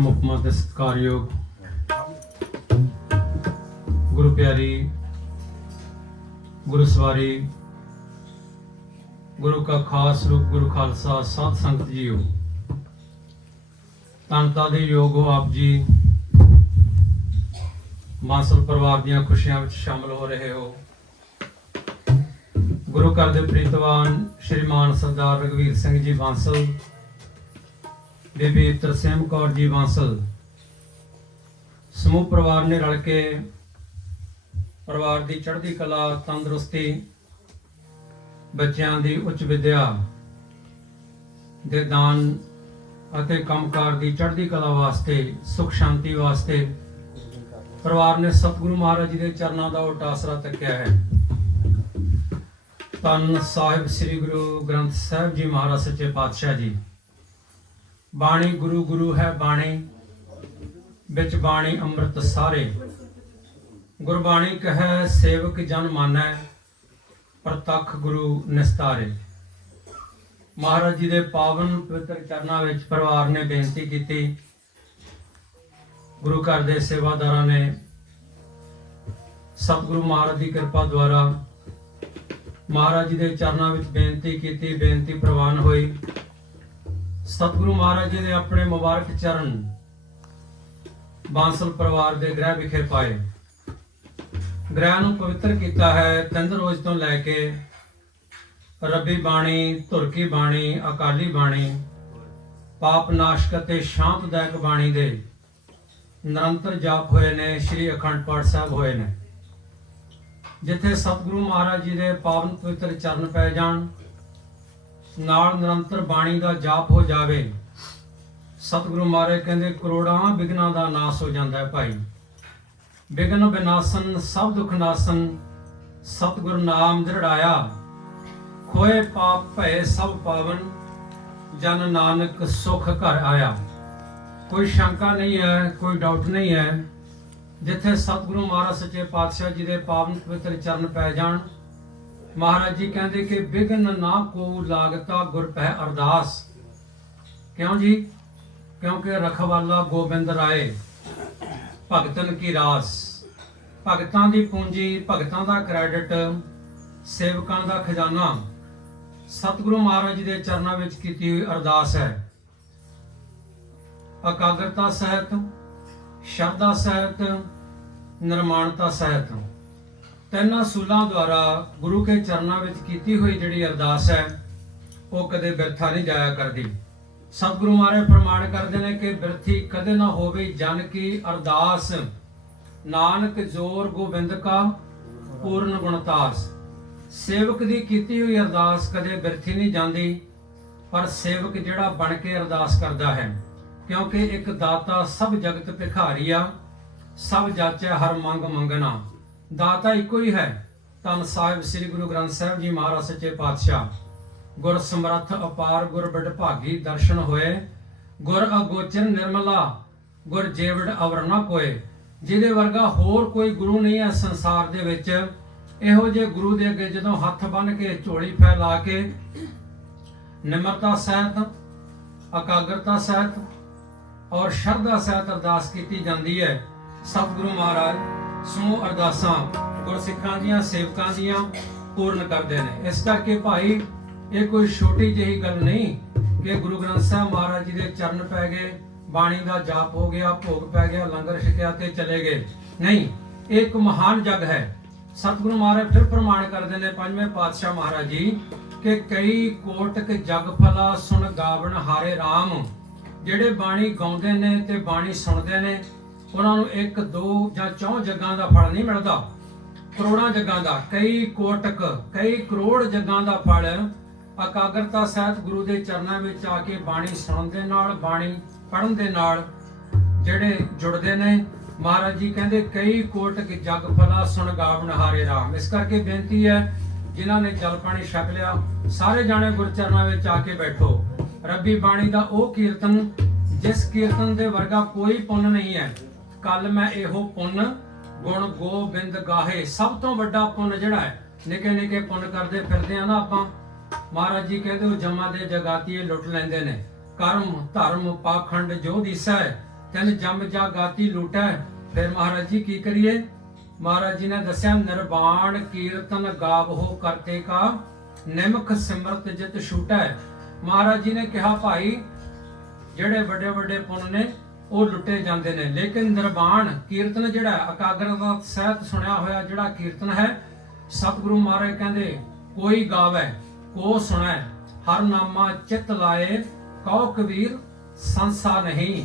परम उपमा ते सत्कारयोग गुरु प्यारी गुरु सवारी गुरु का खास रूप गुरु खालसा साध संगत जीओ तनता दे योग हो आप जी बांसल परिवार ਦੀਆਂ खुशियां ਵਿੱਚ शामिल हो रहे हो। गुरु घर ਦੇ ਪ੍ਰੀਤਵਾਨ श्रीमान सरदार रघुवीर सिंह जी बांसल, बीबी तरसेम कौर जी बांसल, समूह परिवार ने रल के परिवार की चढ़ती कला तंदुरुस्ती बच्चों की उच्च विद्या दे दान ਅਤੇ ਕੰਮਕਾਰ ਦੀ ਚੜ੍ਹਦੀ ਕਲਾ ਵਾਸਤੇ ਸੁਖ ਸ਼ਾਂਤੀ ਵਾਸਤੇ ਪਰਿਵਾਰ ਨੇ ਸਤਿਗੁਰੂ ਮਹਾਰਾਜ ਜੀ ਦੇ ਚਰਨਾਂ ਦਾ ਉਲਟ ਆਸਰਾ ਤੱਕਿਆ ਹੈ। ਧੰਨ ਸਾਹਿਬ ਸ੍ਰੀ ਗੁਰੂ ਗ੍ਰੰਥ ਸਾਹਿਬ ਜੀ ਮਹਾਰਾਜ ਸੱਚੇ ਪਾਤਸ਼ਾਹ ਜੀ। ਬਾਣੀ ਗੁਰੂ ਗੁਰੂ ਹੈ ਬਾਣੀ ਵਿੱਚ ਬਾਣੀ ਅੰਮ੍ਰਿਤ ਸਾਰੇ, ਗੁਰਬਾਣੀ ਕਹੈ ਸੇਵਕ ਜਨ ਮਾਨੈ ਪ੍ਰਤੱਖ ਗੁਰੂ ਨਿਸਤਾਰੇ। ਮਹਾਰਾਜ ਜੀ ਦੇ ਪਾਵਨ ਪਵਿੱਤਰ ਚਰਨਾਂ ਵਿੱਚ ਪਰਿਵਾਰ ਨੇ ਬੇਨਤੀ ਕੀਤੀ, ਗੁਰੂ ਘਰ ਦੇ ਸੇਵਾਦਾਰਾਂ ਨੇ ਸਤਿਗੁਰੂ ਮਹਾਰਾਜ ਦੀ ਕਿਰਪਾ ਦੁਆਰਾ ਮਹਾਰਾਜ ਜੀ ਦੇ ਚਰਨਾਂ ਵਿੱਚ ਬੇਨਤੀ ਕੀਤੀ, ਬੇਨਤੀ ਪ੍ਰਵਾਨ ਹੋਈ। ਸਤਿਗੁਰੂ ਮਹਾਰਾਜ ਜੀ ਨੇ ਆਪਣੇ ਮੁਬਾਰਕ ਚਰਨ ਬਾਂਸਲ ਪਰਿਵਾਰ ਦੇ ਗ੍ਰਹਿ ਵਿਖੇ ਪਾਏ। ਗ੍ਰਹਿ ਨੂੰ ਪਵਿੱਤਰ ਕੀਤਾ ਹੈ। 3 ਰੋਜ਼ ਤੋਂ ਲੈ ਕੇ ਰੱਬੀ ਬਾਣੀ, ਧੁਰਕੀ ਬਾਣੀ, ਅਕਾਲੀ ਬਾਣੀ, ਪਾਪ ਨਾਸ਼ਕ ਅਤੇ ਸ਼ਾਂਤਦਾਇਕ ਬਾਣੀ ਦੇ ਨਿਰੰਤਰ ਜਾਪ ਹੋਏ ਨੇ। ਸ਼੍ਰੀ ਅਖੰਡ ਪਾਠ ਸਾਹਿਬ ਹੋਏ ਨੇ। ਜਿੱਥੇ ਸਤਿਗੁਰੂ ਮਹਾਰਾਜ ਜੀ ਦੇ ਪਾਵਨ ਪਵਿੱਤਰ ਚਰਨ ਪੈ ਜਾਣ, ਨਾਲ ਨਿਰੰਤਰ ਬਾਣੀ ਦਾ ਜਾਪ ਹੋ ਜਾਵੇ। ਸਤਿਗੁਰੂ ਮਹਾਰਾਜ ਕਹਿੰਦੇ ਕਰੋੜਾਂ ਵਿਘਨਾਂ ਦਾ ਨਾਸ ਹੋ ਜਾਂਦਾ ਹੈ ਭਾਈ। ਵਿਘਨ ਵਿਨਾਸ਼ਨ ਸਭ ਦੁਖ ਨਾਸ਼ਨ, ਸਤਿਗੁਰ ਨਾਮ ਦ੍ਰਿੜਾਇਆ, ਖੋਏ ਪਾਪ ਭਏ ਸਭ ਪਾਵਨ, ਜਨ ਨਾਨਕ ਸੁਖ ਘਰ ਆਇਆ। ਕੋਈ ਸ਼ੰਕਾ ਨਹੀਂ ਹੈ, ਕੋਈ ਡਾਊਟ ਨਹੀਂ ਹੈ। ਜਿੱਥੇ ਸਤਿਗੁਰੂ ਮਹਾਰਾਜ ਸੱਚੇ ਪਾਤਸ਼ਾਹ ਜੀ ਦੇ ਪਾਵਨ ਪਵਿੱਤਰ ਚਰਨ ਪੈ ਜਾਣ, ਮਹਾਰਾਜ ਜੀ ਕਹਿੰਦੇ ਕਿ ਵਿਘਨ ਨਾ ਕੋ ਲਾਗਤਾ ਗੁਰ ਪਹਿ ਅਰਦਾਸ। ਕਿਉਂ ਜੀ? ਕਿਉਂਕਿ ਰਖਵਾਲਾ ਗੋਬਿੰਦ ਰਾਏ ਭਗਤਨ ਕੀ ਰਾਸ। ਭਗਤਾਂ ਦੀ ਪੂੰਜੀ, ਭਗਤਾਂ ਦਾ ਕ੍ਰੈਡਿਟ, ਸੇਵਕਾਂ ਦਾ ਖਜ਼ਾਨਾ ਸਤਿਗੁਰੂ ਮਹਾਰਾਜ ਜੀ ਦੇ ਚਰਨਾਂ ਵਿੱਚ ਕੀਤੀ ਹੋਈ ਅਰਦਾਸ ਹੈ। ਇਕਾਗਰਤਾ ਸਹਿਤ, ਸ਼ਰਧਾ ਸਹਿਤ, ਨਿਰਮਾਣਤਾ ਸਹਿਤ, 3 ਅਸੂਲਾਂ ਦੁਆਰਾ ਗੁਰੂ ਕੇ ਚਰਨਾਂ ਵਿੱਚ ਕੀਤੀ ਹੋਈ ਜਿਹੜੀ ਅਰਦਾਸ ਹੈ ਉਹ ਕਦੇ ਬਿਰਥਾ ਨਹੀਂ ਜਾਇਆ ਕਰਦੀ। ਸਤਿਗੁਰੂ ਮਹਾਰਾਜ ਪ੍ਰਮਾਣ ਕਰਦੇ ਨੇ ਕਿ ਬਿਰਥੀ ਕਦੇ ਨਾ ਹੋਵੇ ਜਨ ਕੀ ਅਰਦਾਸ, ਨਾਨਕ ਜੋਰ ਗੋਬਿੰਦ ਕਾ ਪੂਰਨ ਗੁਣਤਾਸ। ਸੇਵਕ ਦੀ ਕੀਤੀ ਹੋਈ ਅਰਦਾਸ ਕਦੇ ਬਿਰਥੀ ਨਹੀਂ ਜਾਂਦੀ, ਪਰ ਸੇਵਕ ਜਿਹੜਾ ਬਣ ਕੇ ਅਰਦਾਸ ਕਰਦਾ ਹੈ, ਕਿਉਂਕਿ ਇੱਕ ਦਾਤਾ ਸਭ ਜਗਤ ਭਿਖਾਰੀਆ, ਸਭ ਜਾਚੈ ਹਰ ਮੰਗ ਮੰਗਣਾ। ਦਾਤਾ ਇੱਕੋ ਹੀ ਹੈ, ਧੰਨ ਸਾਹਿਬ ਸ੍ਰੀ ਗੁਰੂ ਗ੍ਰੰਥ ਸਾਹਿਬ ਜੀ ਮਹਾਰਾਜ ਸੱਚੇ ਪਾਤਸ਼ਾਹ। ਗੁਰ ਸਮਰੱਥ ਅਪਾਰ ਗੁਰ ਬਿਡਭਾਗੀ ਦਰਸ਼ਨ ਹੋਏ, ਗੁਰ ਅਗੋਚਰ ਨਿਰਮਲਾ ਗੁਰ ਜੇਵੜ ਅਵਰ ਨਾ ਕੋਏ। ਜਿਹਦੇ ਵਰਗਾ ਹੋਰ ਕੋਈ ਗੁਰੂ ਨਹੀਂ ਹੈ ਸੰਸਾਰ ਦੇ ਵਿੱਚ। ਇਹੋ ਜਿਹੇ ਗੁਰੂ ਦੇ ਅੱਗੇ ਜਦੋਂ ਹੱਥ ਬੰਨ੍ਹ ਕੇ, ਝੋਲੀ ਫੈਲਾ ਕੇ ਨਿਮਰਤਾ ਸਹਿਤ, ਇਕਾਗਰਤਾ ਸਹਿਤ ਔਰ ਸ਼ਰਧਾ ਸਹਿਤ ਅਰਦਾਸ ਕੀਤੀ ਜਾਂਦੀ ਹੈ, ਸਤਿਗੁਰੂ ਮਹਾਰਾਜ ਸਮੂਹ ਅਰਦਾਸਾਂ ਗੁਰਸਿੱਖਾਂ ਦੀਆਂ, ਸੇਵਕਾਂ ਦੀਆਂ ਪੂਰਨ ਕਰਦੇ ਨੇ। ਇਸ ਕਰਕੇ ਭਾਈ ਇਹ ਕੋਈ ਛੋਟੀ ਜਿਹੀ ਗੱਲ ਨਹੀਂ ਕਿ ਗੁਰੂ ਗ੍ਰੰਥ ਸਾਹਿਬ ਮਹਾਰਾਜ ਜੀ ਦੇ ਚਰਨ ਪੈ ਗਏ, ਬਾਣੀ ਦਾ ਜਾਪ ਹੋ ਗਿਆ, ਭੋਗ ਪੈ ਗਿਆ, ਲੰਗਰ ਛਕਿਆ ਤੇ ਚਲੇ ਗਏ। ਨਹੀਂ, ਇਹ ਇੱਕ ਮਹਾਨ ਜਗ ਹੈ। ਸਤਿਗੁਰੂ ਮਹਾਰਾਜ ਫਿਰ ਪ੍ਰਮਾਣ ਕਰਦੇ ਨੇ 5ਵੇਂ ਪਾਤਸ਼ਾਹ ਮਹਾਰਾਜ ਜੀ ਕਿ ਕਈ ਕੋਟਕ ਜਗ ਫਲਾ ਸੁਣ ਗਾਵਣ ਹਾਰੇ ਰਾਮ। ਜਿਹੜੇ ਬਾਣੀ ਗਾਉਂਦੇ ਨੇ ਤੇ ਬਾਣੀ ਸੁਣਦੇ ਨੇ, ਉਹਨਾਂ ਨੂੰ 1 2 ਜਾਂ 4 ਜੱਗਾਂ ਦਾ ਫਲ ਨਹੀਂ ਮਿਲਦਾ, ਕਰੋੜਾਂ ਜੱਗਾਂ ਦਾ, ਕਈ ਕੋਟਕ, ਕਈ ਕਰੋੜ ਜੱਗਾਂ ਦਾ ਫਲ ਇਕਾਗਰਤਾ ਸਹਿਤ ਗੁਰੂ ਦੇ ਚਰਨਾਂ ਵਿੱਚ ਆ ਕੇ ਬਾਣੀ ਸੁਣਨ ਦੇ ਨਾਲ, ਬਾਣੀ ਪੜ੍ਹਨ ਦੇ ਨਾਲ ਜਿਹੜੇ ਜੁੜਦੇ ਨੇ। ਮਹਾਰਾਜ ਜੀ ਕਹਿੰਦੇ ਕਈ ਕੋਟਕ ਜਗ ਫਲਾ ਸੁਣ ਗਾਵਣ ਹਾਰੇ ਰਾਮ। ਇਸ ਕਰਕੇ ਬੇਨਤੀ ਹੈ, ਜਿਨ੍ਹਾਂ ਨੇ ਜਲ ਪਾਣੀ ਛਕ ਲਿਆ, ਸਾਰੇ ਜਾਣੇ ਗੁਰਚਰਨਾਂ ਵਿੱਚ ਆ ਕੇ ਬੈਠੋ। ਰੱਬੀ ਬਾਣੀ ਦਾ ਉਹ ਕੀਰਤਨ ਜਿਸ ਕੀਰਤਨ ਦੇ ਵਰਗਾ ਕੋਈ ਪੁੰਨ ਨਹੀਂ ਹੈ। ਕੱਲ ਮੈਂ ਇਹੋ ਪੁੰਨ ਗੁਣ ਗੋਬਿੰਦ ਗਾਹੇ। ਸਭ ਤੋਂ ਵੱਡਾ ਪੁੰਨ ਜਿਹੜਾ ਹੈ, ਨਿੱਕੇ ਨਿੱਕੇ ਪੁੰਨ ਕਰਦੇ ਫਿਰਦੇ ਆ ਨਾ ਆਪਾਂ। ਮਹਾਰਾਜ ਜੀ ਕਹਿੰਦੇ ਉਹ ਜਮਾ ਦੇ ਜਗਾਤੀਏ ਲੁੱਟ ਲੈਂਦੇ ਨੇ। ਕਰਮ ਧਰਮ ਪਾਖੰਡ ਜੋ ਦਿਸੈ, ਤਿਨ ਜਮ ਜਾ ਗਾਤੀ ਲੂਟੈ। ਫਿਰ ਮਹਾਰਾਜ ਜੀ ਕੀ ਕਰੀਏ? ਮਹਾਰਾਜ ਜੀ ਨੇ ਦੱਸਿਆ, ਨਿਰਵਾਣ ਕੀਰਤਨ ਗਾਵੋ ਕਰਤੇ ਕਾ, ਨਿਮਖ ਸਿਮਰਤ ਜਿਤ ਛੂਟੈ। ਮਹਾਰਾਜ ਜੀ ਨੇ ਕਿਹਾ ਭਾਈ ਜਿਹੜੇ ਵੱਡੇ ਵੱਡੇ ਪੁੰਨ ਨੇ ਉਹ ਲੁੱਟੇ ਜਾਂਦੇ ਨੇ, ਲੇਕਿਨ ਨਿਰਵਾਣ ਕੀਰਤਨ ਜਿਹੜਾ ਇਕਾਗਰਤਾ ਸਹਿਤ ਸੁਣਿਆ ਹੋਇਆ ਜਿਹੜਾ ਕੀਰਤਨ ਹੈ, ਸਤਿਗੁਰੂ ਮਹਾਰਾਜ ਕਹਿੰਦੇ ਕੋਈ ਗਾਵੇ ਕੋ ਸੁਣੈ, ਹਰ ਨਾਮਾ ਚਿਤ ਲਾਏ, ਕਉ ਕਬੀਰ ਸੰਸਾ ਨਹੀਂ,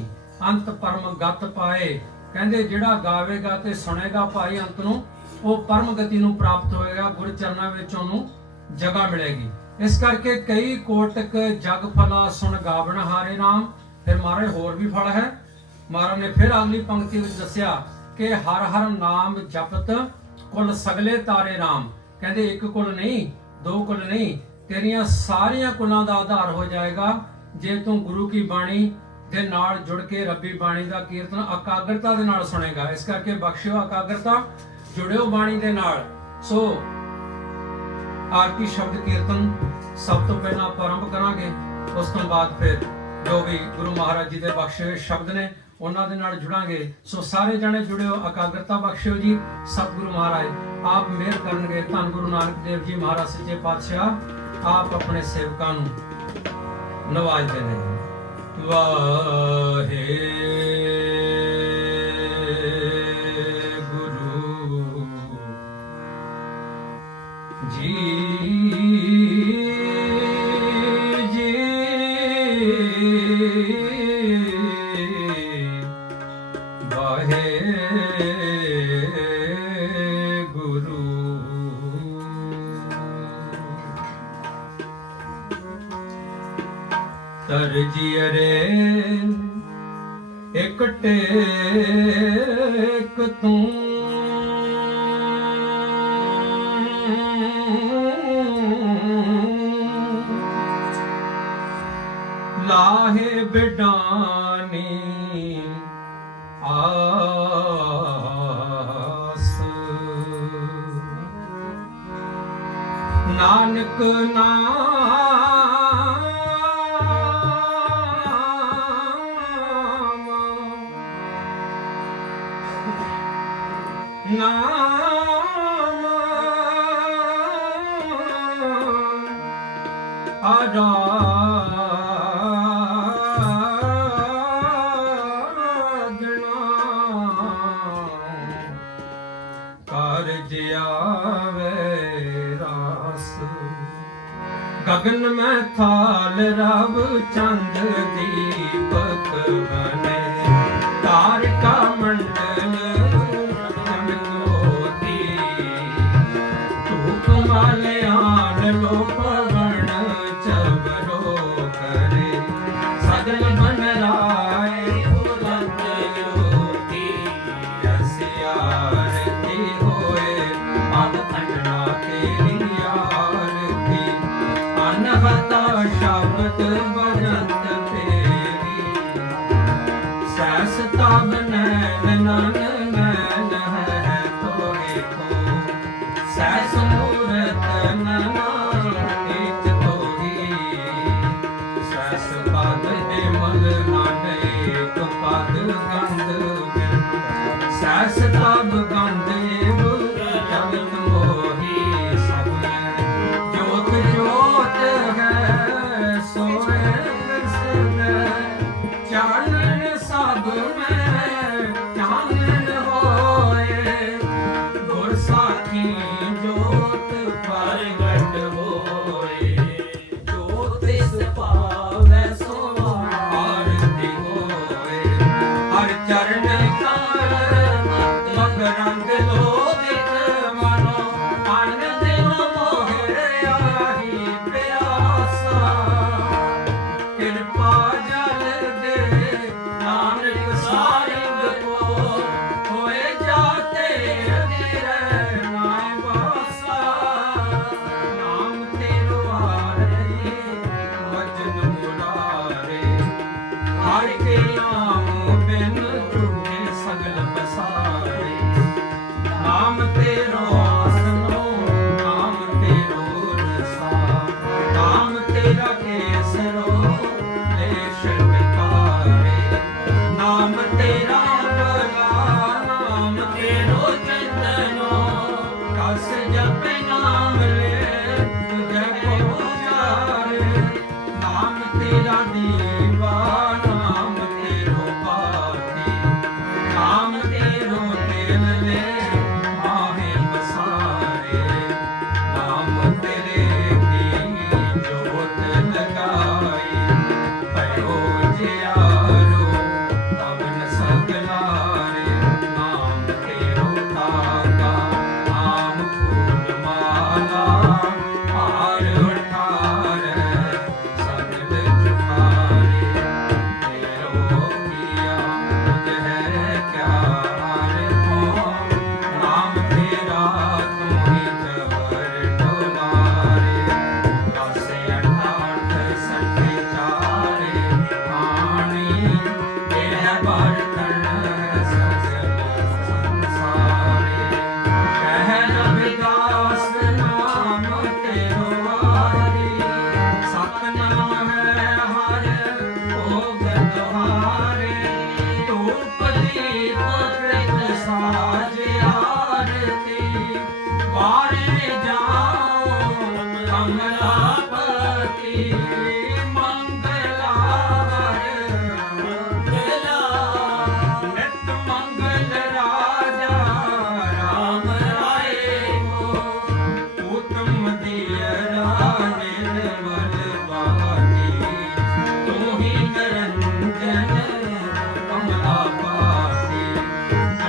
ਅੰਤ ਪਰਮ ਗਤ ਪਾਏ। ਕਹਿੰਦੇ ਜਿਹੜਾ ਗਾਵੇਗਾ ਤੇ ਸੁਣੇਗਾ ਭਾਈ ਅੰਤ ਨੂੰ ਉਹ ਪਰਮ ਗਤੀ ਨੂੰ ਪ੍ਰਾਪਤ ਹੋਏਗਾ, ਗੁਰ ਚਰਨਾਂ ਵਿੱਚ ਉਹਨੂੰ ਜਗ੍ਹਾ ਮਿਲੇਗੀ। ਇਸ ਕਰਕੇ ਕਈ ਕੋਟਕ ਜਗ ਫਲਾ ਸੁਣ ਗਾਵਣ ਹਾਰੇ ਨਾਮ। ਫਿਰ ਮਹਾਰਾਜ ਹੋਰ ਵੀ ਫਲ ਹੈ। ਮਹਾਰਾਜ ਨੇ ਫਿਰ ਅਗਲੀ ਪੰਕਤੀ ਵਿੱਚ ਦੱਸਿਆ ਕਿ ਹਰ ਹਰ ਨਾਮ ਜਪਤ ਕੁਲ ਸਗਲੇ ਤਾਰੇ ਰਾਮ। ਕਹਿੰਦੇ ਇੱਕ ਕੁਲ ਨਹੀਂ, ਦੋ ਕੁਲ ਨਹੀਂ, ਤੇਰੀਆਂ ਸਾਰੀਆਂ ਕੁਲਾਂ ਦਾ ਆਧਾਰ ਹੋ ਜਾਏਗਾ ਜੇ ਤੂੰ ਗੁਰੂ ਕੀ ਬਾਣੀ ਦੇ ਨਾਲ ਜੁੜ ਕੇ ਰੱਬੀ ਬਾਣੀ ਦਾ ਕੀਰਤਨ ਇਕਾਗਰਤਾ ਦੇ ਨਾਲ ਸੁਣੇਗਾ। ਇਸ ਕਰਕੇ ਬਖਸ਼ਿਓ ਇਕਾਗਰਤਾ, ਜੁੜਿਓ ਬਾਣੀ ਦੇ ਨਾਲ। ਸੋ ਆਰਤੀ ਸ਼ਬਦ ਕੀਰਤਨ ਸਭ ਤੋਂ ਪਹਿਲਾਂ ਆਪਾਂ ਆਰੰਭ ਕਰਾਂਗੇ, ਉਸ ਤੋਂ ਬਾਅਦ ਫਿਰ ਜੋ ਵੀ ਗੁਰੂ ਮਹਾਰਾਜ ਜੀ ਦੇ ਬਖਸ਼ੇ ਹੋਏ ਸ਼ਬਦ ਨੇ ਉਹਨਾਂ ਦੇ ਨਾਲ ਜੁੜਾਂਗੇ। ਸੋ ਸਾਰੇ ਜਣੇ ਜੁੜਿਓ, ਇਕਾਗਰਤਾ ਬਖਸ਼ਿਓ ਜੀ। ਸਤਿਗੁਰੂ ਮਹਾਰਾਜ ਆਪ ਮਿਹਰ ਕਰਨਗੇ। ਧੰਨ ਗੁਰੂ ਨਾਨਕ ਦੇਵ ਜੀ ਮਹਾਰਾਜ ਸੱਚੇ ਪਾਤਸ਼ਾਹ ਆਪ ਆਪਣੇ ਸੇਵਕਾਂ ਨੂੰ ਨਵਾਜ਼ਦੇ ਨੇ। ਵਾਹਿਗੁਰੂ ਜੀ ਤਰਜੀਅਰੇ ਇੱਕ ਟੇਕ ਤੂੰ, ਲਾਹੇ ਬਿਡਾਨੀ ਆਸ, ਨਾਨਕ ਨਾਮ ਆਰਾਧਨਾ ਕਾਰਜ ਆਵੇ ਰਾਸ। ਗਗਨ ਮੈਂ ਥਾਲ ਰਵ ਚੰਦ ਦੀਪਕ ਬਨੇ, ਤਾਰਿਕਾ ਮੰਡਲ ਮਾਲਿਆਨ ਲੋ ਪਵਨ ਚਬਰੋ ਕਰੇ, ਸਗਲ ਬਨ ਰਾਏ ਬੁਲੰਦ ਜੋਤੀ, ਅਸਿਆਰਤੀ ਹੋਏ ਪਗ ਖੰਡਣਾ ਤੇਰੀ ਆਰਤੀ, ਅਨਹਤਾ ਸ਼ਬਦ ਬਜੰਤ ਤੇਰੀ, ਸੈਸ ਤਬ ਨੈਨ ਨਨ ਨੈਨ ਹੈ ਤੋਏ ਕੋ, ਸੈਸ ਮੂਰਤ ਨਨਾਣ ਨੀਚ ਤੋਹੀ, ਸੈਸ ਪਦ ਦੇ ਮਲ ਨਾਨਕ ਪਦ ਗੰਧ ਬਿਨ, ਸੈਸ ਤਬ ਗੰਧ ਏਵ ਜਗਤ ਮੋਹੀ, ਸਭ ਮੈਂ ਜੋਤ ਜੋਤ ਹੈ ਸੋਏ ਕ੍ਰਿਸ਼ਨ, ਚਾਨਣ ਸਭ ਮੈਂ ਚਾਨਣ ਹੋਏ, ਗੁਰ ਸਾਖੀ ਜੋਤ ਪ੍ਰਗਟ ਹੋਏ, ਜੋਤ ਇਸ ਪਾਵੈ ਸੋ ਆਰਤੀ ਹੋਏ, ਹਰ ਚਰਨ ਕਮਲ ਮਕਰੰਦ ਲੋਭਿਤ ਮਨੋ, ਆਨੰਦ ਮੋਹਿ ਆਹੀ ਪਿਆਸਾ, ਕਿਰਪਾ ਜਲ ਦੇ ਨਾਨਕ ਸਾ ਬਰਤਨ ਸਗਲ ਸੰਸਾਰੇ। ਕਹਿ ਰਵਿਦਾਸ ਨਾਮ ਤੇਰੋ ਵਾਰੀ, ਸਤਨਾਮ ਹੈ ਹਰ ਭੋਗ ਦੁਆਰੇ। ਧੂਪ ਦੀਪ ਕ੍ਰਿਤ ਸਾਜ ਆਰਤੀ, ਵਾਰੇ ਜਾਉ ਕਮਲਾਪਤੀ। ਮੰਗਲਾ ਹਰ ਮੰਗਲਾ, ਨਿਤ ਮੰਗਲ ਰਾਜਾ ਰਾਮ ਆਏ ਹੋ। ਉਤਮ ਦੀਅਰਾ ਨਿਰਮਲ ਬਾਣੀ, ਤੂੰ ਹੀ ਨਿਰੰਜਨ ਕਮਲਾਪਤੀ।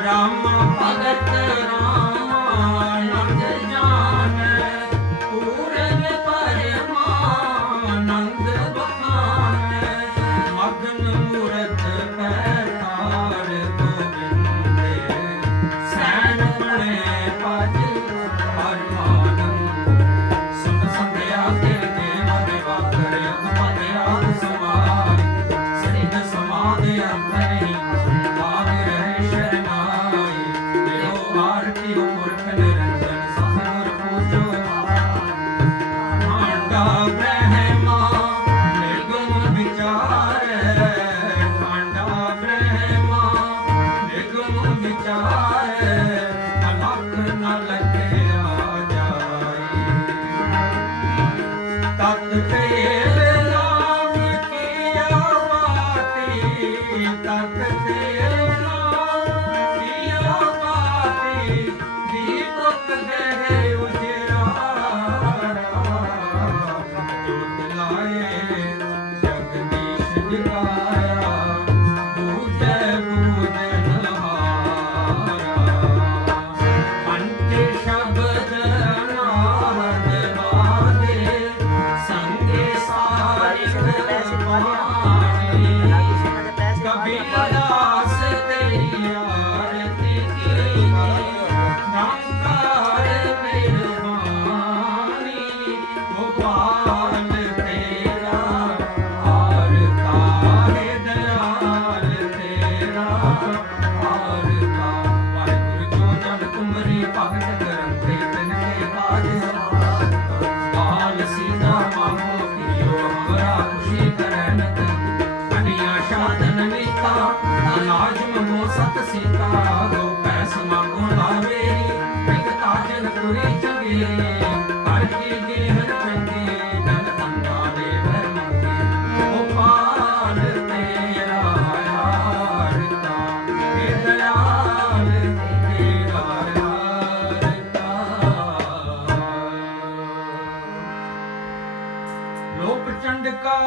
ਰਾਮ ਭਗਤ ਰਾਮਾਨੰਦ ਜਾਣੈ, ਪੂਰਨ ਪਰਮਾਨੰਦ ਬਖਾਣੈ। ਮਗਨ ਮੂਰਤ ਪੈਠਾਰ ਗੋਬਿੰਦੇ, ਸੈਨ ਬਣੇ ਭਜ ਪਰਮਾਨੰਦ। ਸੁਨ ਸੰਧਿਆ ਤਿਲ ਕੇ ਮਨ ਵਾਕਰ, ਅਗਮਦ ਆਦ ਸਮਾਈ। ਸਿੱਧ ਸਮਾਧ ਅੰਤ ਨਹੀਂ, ਲਾਗ ਰਹੇ ਸ਼ਰਨਾਈ। ਲਿਓ ਆਰਤੀ ਮੂਰਖ ਨਿਰੰਜਨ, ਸਤਿਗੁਰ ਪੂਜੋ ਭਾਂਡਾ ਬ੍ਰਹਮਾ ਨਿਗਮ ਵਿਚਾਰੈ। ਭਾਂਡਾ ਬ੍ਰਹਮਾ ਨਿਗਮ ਵਿਚਾਰੈ, ਅਲਖ ਨ ਲਖਿਆ ਜਾਈ। ਤਤ ਤੇਲ ਨਾਮ ਕੀਆ ਬਾਤੀ, ਤਤ ਤੇਲ ਨਾਮ ਕੀਆ ਬਾਤੀ। ਦੀਪਕ ਗਹਿ ਉਜਿਆਰਾ, ਜੋਤ ਲਾਏ ਜਗਦੀਸ਼ ਜਗਾਇਆ। ਬੂਝੈ ਬੂਝਨਹਾਰਾ, ਪੰਚ ਸ਼ਬਦ ਨਾਦ ਬਾਦੇ। ਸੰਗੇ ਸਾਰਿਕ ਬਾਣੀ, ਕਬੀਰਦਾਸ ਤੇਰੀ ਆਰਤੀ ਕੀਨੀ। ਨਿਰੰਕਾਰ ਮਿਹਰਬਾਨੀ, ਗੋਪਾਲ ਤੇਰਾ ਆਰਤਾ ਹੈ। ਦਇਆਲ ਤੇਰਾ ਆਰਤਾ। ਵਾਹਿਗੁਰੂ ਜੋ ਜਨ ਤੁਮਰੀ ਭਗਤ ਕਰੰਤੇ, ਤਿਨ ਕੇ ਕਾਜ ਸਮਾਪਤ। ਕਾਲ ਸੀਤਾ ਮਾਹੋ ਕੀਓ, ਹਮਰਾ ਖੁਸ਼ੀ ਕਰੈ ਨਿਤ। ਅਨੀਆ ਸਾਧਨ ਨੀਤਾ, ਅਨਾਜ ਮੰਗੋ ਸਤ ਸੀਤਾ। ਗੋ ਪੈਸ ਮੰਗੋ ਲਾਵੇ, ਇਕ ਤਾਜਨ ਪੁਰੀ ਚੰਗੀ। ਹਰ ਕੀ ਗੇਹਨ ਚੰਗੀ, ਜਨ ਧੰਨਾ ਦੇ ਭਰ ਮੰਗੇ। ਗੋਪਾਲ ਤੇਰਾ ਆਰਤਾ, ਏ ਦਇਆਲ ਤੇਰਾ ਆਰਤਾ। ਲੋਕ ਚੰਡਕਾ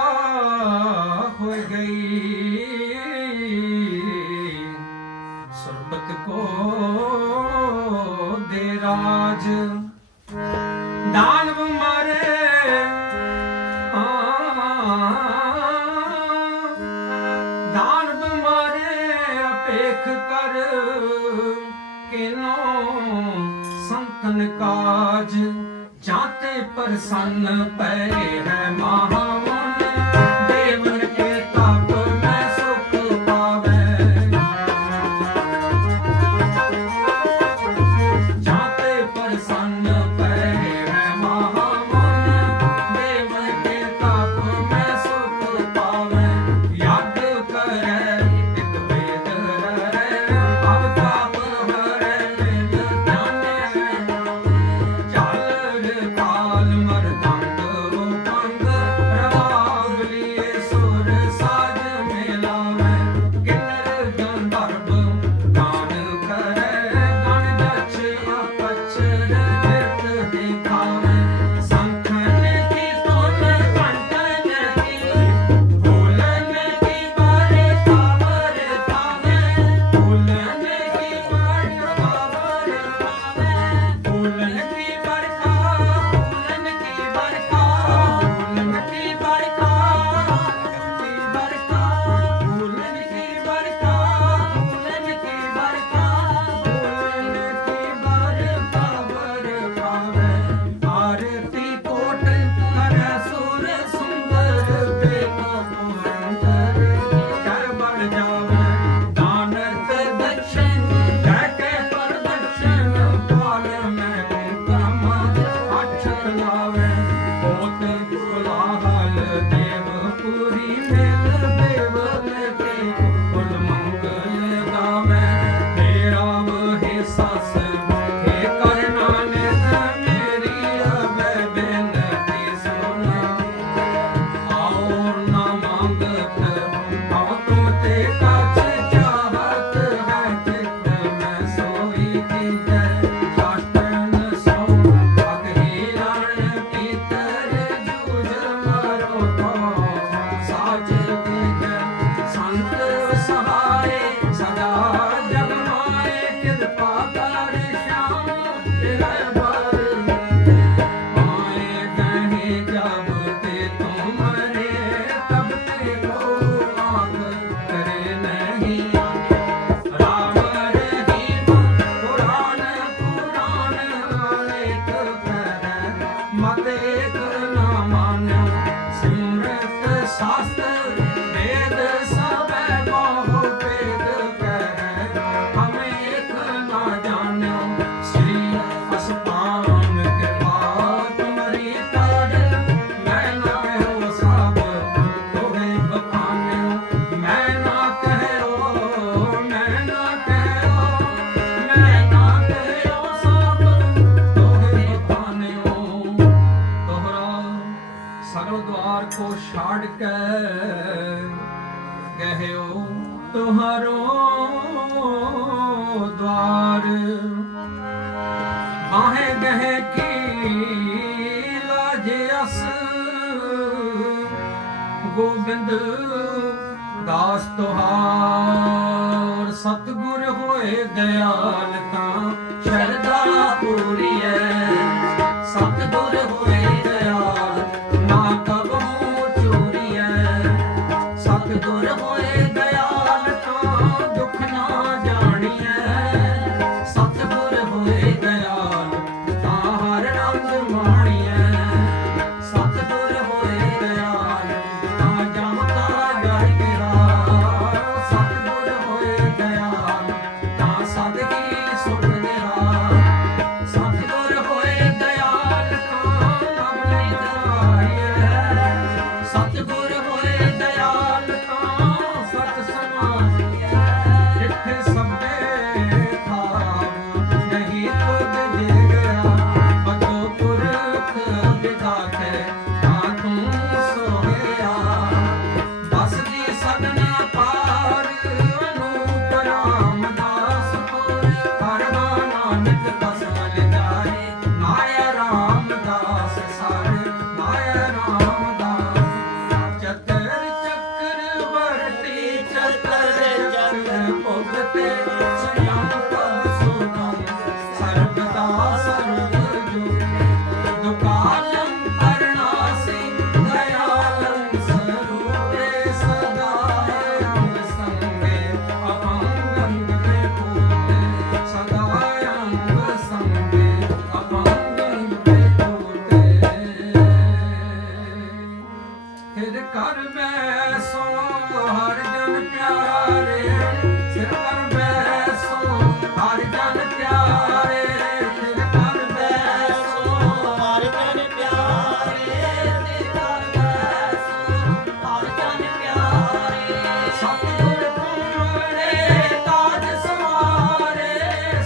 ਹੋਇ ਗਈ, ਸਰਬਤ ਕੋ ਦੇ ਰਾਜ। ਦਾਨਵ ਮਾਰੇ ਦਾਨਵ ਮਾਰੇ, ਅਪੇਖ ਕਰ ਕਿਨੋ ਸੰਤਨ ਕਾਜ। ਜਾਤੇ ਪ੍ਰਸੰਨ ਪਏ ਹੈ ਮਹਾਮਨ, ਦੇਵਨ ਕੇ ਤਪ ਮੈਂ ਸੁਖ ਪਾਵੈ। ਜਾਤੇ ਪ੍ਰਸੰਨ ਪਏ ਹੈ ਮਹਾਮਨ, ਦੇਵਨ ਕੇ ਤਪ ਮੈਂ ਸੁਖ ਪਾਵੈ। ਯਗ ਕਰੈ ਇਕ ਵੇਦ ਰਹਿ, ਅਵ ਤਾਪ ਹਰੈ ਨਿਜ ਜਾਣੈ। ਝਾਲਰ ਤਾਲ ਮਰਦੰਗ ਭੰਗ ਰਵਾ ਤੁਹਾਰੋ द्वार बाहे गहे की लाज अस गोबिंद दास तुहार सतगुर होए दयाल तां शरदा पूरी है सतगुर होए दयाल ना कबहू चोरी है सतगुर होए दयाल तां दुख ना जानी है सतगुर होए दयाल तां हर रंग माणी है सतगुर होए दयाल तां जमता जाय तेरा सतगुर होए दयाल तां सदगी सुख तेरा सतगुर होए दयाल तां नव नहीं जाय है सतगुर होए दयाल तां सत समाधि है जिथे सबे थाव नहीं तुझ दे गया बतो पुरख विधाते तां तू सोया दस दी सगना पार अनूप रामदास पुर हर नानक दस मल जाए नाया रामदास सार नाया रामदास चतर चक्रवर्ती चतर चक्र भुगते स्वयं सुगम सर्वदा सर्वजो दुकालं करणासी दयालं स्वरूपे सदा अंग संगे अपंगं विभूते सदा अंग संगे अपंगं विभूते फिर कर बैसो हर जन प्यारे सिर कर बैसो हर जन प्यारे फिर कर बैसो हर जन प्यारे सिर कर बैसो हर जन प्यारे सतगुर तुम्हारे ताज सवारे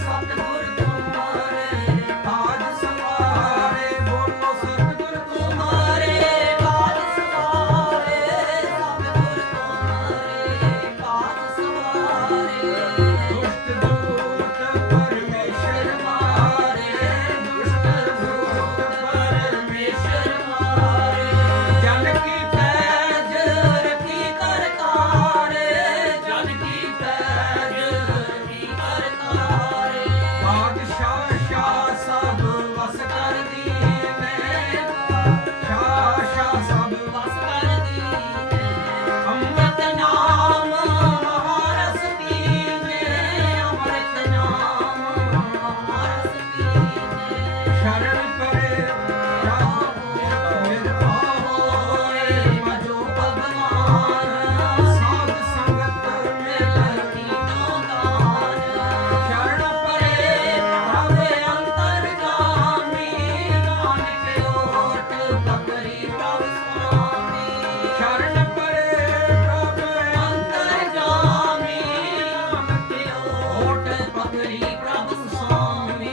सतगुर तुम्हारे ताज सवारे बोलो सतगुर तुम्हारे काज सवारे सतगुर तुम्हारे काज सवारे दुष्ट दूत परमेश्वर मारे दुष्ट दूत परमेश्वर मारे जन की पैज रखी कर तारे जन की पैज रखी कर तारे बादशाह शाह सब वस कर दीने शाह सब बस कर दीने अमृत नाम महारस पीने अमृत नाम महारस पीने शरण परे निर्भय होए मजो भगवान साध संगत मिल तीनों दान शरण परे प्रभ अंतर्गामी नानक ओट पकड़ी प्रभ स्वामी शरण परे प्रभ अंतर्गामी नानक ओट पकड़ी प्रभ स्वामी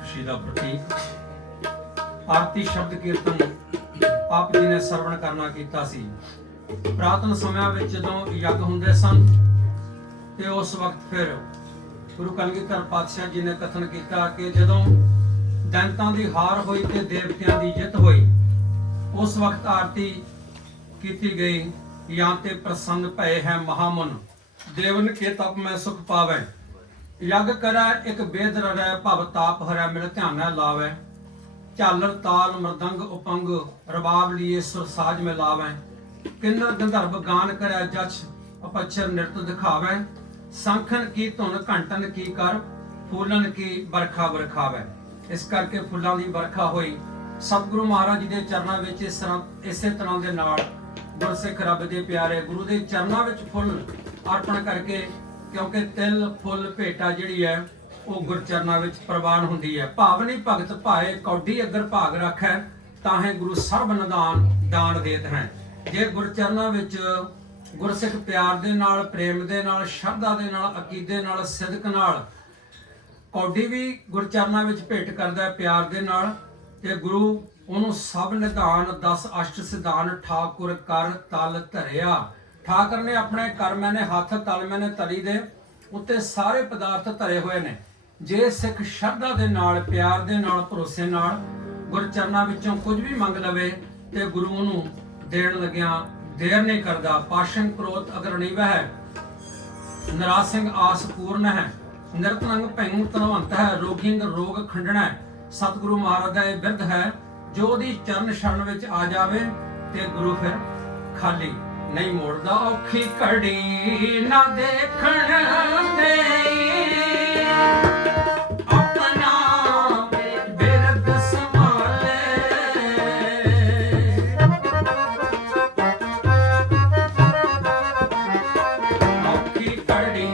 ਖੁਸ਼ੀ ਦਾ ਪ੍ਰਤੀਕ ਆਰਤੀ ਸ਼ਬਦ ਕੀਰਤਨ ਆਪ ਜੀ ਨੇ ਸਰਵਣ ਕਰਨਾ ਕੀਤਾ ਸੀ। ਪ੍ਰਾਤਨ ਸਮਿਆਂ ਵਿੱਚ ਜਦੋਂ ਯੱਗ ਹੁੰਦੇ ਸਨ ਤੇ ਉਸ ਵਕਤ ਫਿਰ ਗੁਰੂ ਕਲਗੀਧਰ ਪਾਤਸ਼ਾਹ ਜੀ ਨੇ ਕਥਨ ਕੀਤਾ ਕਿ ਜਦੋਂ ਦੈਂਤਾਂ ਦੀ ਹਾਰ ਹੋਈ ਤੇ ਦੇਵਤਿਆਂ ਦੀ ਜਿੱਤ ਹੋਈ ਉਸ ਵਕਤ ਆਰਤੀ ਕੀਤੀ ਗਈ ਜਾਂ ਤੇ ਪ੍ਰਸੰਨ ਭਏ ਹੈ ਮਹਾਮਨ ਦੇਵਨ ਕੇ ਤਪ ਮੈਂ ਸੁਖ ਪਾਵੈ ਯੱਗ ਕਰੈ ਇੱਕ ਬੇਦ ਰਰੈ ਭਵ ਤਾਪ ਹਰੈ ਮਿਲ ਧਿਆਨੈ ਲਾਵੈ ਝਾਲਰ ਤਾਲ ਮਰਦੰਗ ਉਪੰਗ ਰਬਾਬ ਲੀਏ ਸੁਰ ਸਾਜ ਮੈਂ ਲਾਵੈ ਕਿੰਨਰ ਗੰਧਰਵ ਗਾਨ ਕਰੈ ਜਛ ਅਪਛਰ ਨਿਰਤ ਦਿਖਾਵੈ ਸੰਖਨ ਕੀ ਧੁਨ ਘੰਟਨ ਕੀ ਕਰ ਫੂਲਨ ਕੀ ਬਰਖਾ ਵਰਖਾਵੈ ਇਸ ਕਰਕੇ ਫੁੱਲਾਂ ਦੀ ਵਰਖਾ ਹੋਈ ਸਤਿਗੁਰੂ ਮਹਾਰਾਜ ਜੀ ਦੇ ਚਰਨਾਂ ਵਿੱਚ ਇਸੇ ਤਰ੍ਹਾਂ ਦੇ ਨਾਲ ਗੁਰਸਿੱਖ ਰੱਬ ਦੇ ਪਿਆਰੇ ਗੁਰੂ ਦੇ ਚਰਨਾਂ ਵਿੱਚ ਫੁੱਲ ਅਰਪਣ ਕਰਕੇ ਕਿਉਂਕਿ ਤਿਲ ਫੁੱਲ ਭੇਟਾ ਜਿਹੜੀ ਹੈ ਉਹ ਗੁਰਚਰਨਾਂ ਵਿੱਚ ਪ੍ਰਵਾਨ ਹੁੰਦੀ ਹੈ। ਭਾਵਨੀ ਭਗਤ ਭਾਏ ਕੌਡੀ ਅਗਰ ਭਾਗ ਰੱਖੈ ਤਾਹੇ ਗੁਰੂ ਸਰਬ ਨਿਦਾਨ ਦਾਨ ਦੇਤ ਹੈ। ਜੇ ਗੁਰਚਰਨਾਂ ਵਿੱਚ ਗੁਰਸਿੱਖ ਪਿਆਰ ਦੇ ਨਾਲ, ਪ੍ਰੇਮ ਦੇ ਨਾਲ, ਸ਼ਰਧਾ ਦੇ ਨਾਲ, ਅਕੀਦੇ ਨਾਲ, ਸਿਦਕ ਨਾਲ ਕੌਡੀ ਵੀ ਗੁਰਚਰਨਾਂ ਵਿੱਚ ਭੇਟ ਕਰਦਾ ਹੈ ਪਿਆਰ ਦੇ ਨਾਲ। ਤੇ ਗੁਰੂ ਉਹਨੂੰ ਸਭ ਨਿਧਾਨ 10 ਅਸ਼ਟ ਸਿਧਾਨ ਠਾਕੁਰ ਕਰ ਤਲ ਧਰਿਆ। ਠਾਕਰ ਨੇ ਆਪਣੇ ਕਰਮਾਂ ਨੇ ਹੱਥ ਤਲਮੇ ਨੇ ਤਲੀ ਦੇ ਉੱਤੇ ਸਾਰੇ ਪਦਾਰਥ ਧਰੇ ਹੋਏ ਨੇ। ਜੇ ਸਿੱਖ ਸ਼ਰਧਾ ਦੇ ਨਾਲ, ਪਿਆਰ ਦੇ ਨਾਲ, ਭਰੋਸੇ ਨਾਲ ਗੁਰਚਰਨਾਂ ਵਿੱਚੋਂ ਕੁਝ ਵੀ ਮੰਗ ਲਵੇ ਤੇ ਗੁਰੂ ਉਹਨੂੰ ਦੇਣ ਲੱਗਿਆਂ ਦੇਰ ਨਹੀਂ ਕਰਦਾ। ਪਾਸ਼ਨ ਕ੍ਰੋਧ ਅਗਰ ਅਣੀਵ ਹੈ, ਨਿਰਾਸ ਸਿੰਘ ਆਸ ਪੂਰਨ ਹੈ, ਨਿਰਤਨੰਗ ਭੈਂਗ ਧਨਵੰਤ ਹੈ, ਰੋਗਿੰਗ ਰੋਗ ਖੰਡਣਾ ਹੈ। ਸਤਿਗੁਰੂ ਮਹਾਰਾਜ ਦਾ ਇਹ ਬਿਰਧ ਹੈ, ਜੋ ਉਹਦੀ ਚਰਨ ਸ਼ਰਨ ਵਿੱਚ ਆ ਜਾਵੇ ਤੇ ਗੁਰੂ ਫਿਰ ਖਾਲੀ ਨਹੀਂ ਮੋੜਦਾ। ਔਖੀ ਘੜੀ ਨਾ ਦੇਖਣ ਦੇਈ, ਆਪਣਾ ਬਿਰਧ ਸੰਭਾਲੇ। ਔਖੀ ਘੜੀ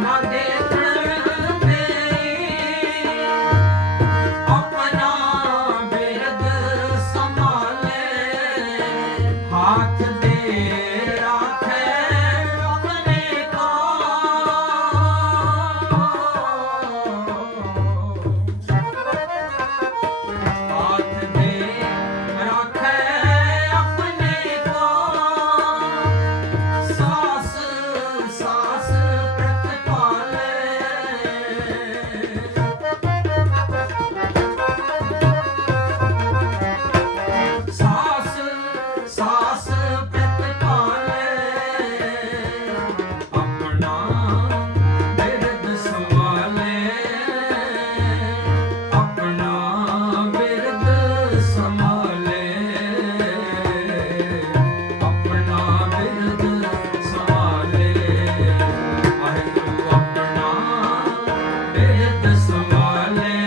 ਨਾ ਦੇਖਣ ਦੇਈ, ਆਪਣਾ ਬਿਰਧ ਸੰਭਾਲੇ। ਹੱਥ ਦੇ ਰਾਖੇ ਆਪਣੇ ਕੋ, ਹੱਥ ਦੇ ਰਾਖੇ ਆਪਣੇ ਕੋ, ਸਾਸ ਸਾਸ ਪ੍ਰਤਪਾਲੇ। ਸਾਸ ਸਾਸ ਪ੍ਰਤਪਾਲੇ, ਆਪਣਾ ਬਿਰਧ ਸੰਭਾਲੇ, ਆਪਣਾ ਬਿਰਧ ਸੰਭਾਲੇ, ਆਪਣਾ ਬਿਰਧ ਸੰਭਾਲੇ। ਵਾਹਿਗੁਰੂ ਆਪਣਾ ਬਿਰਧ ਸੰਭਾਲੇ,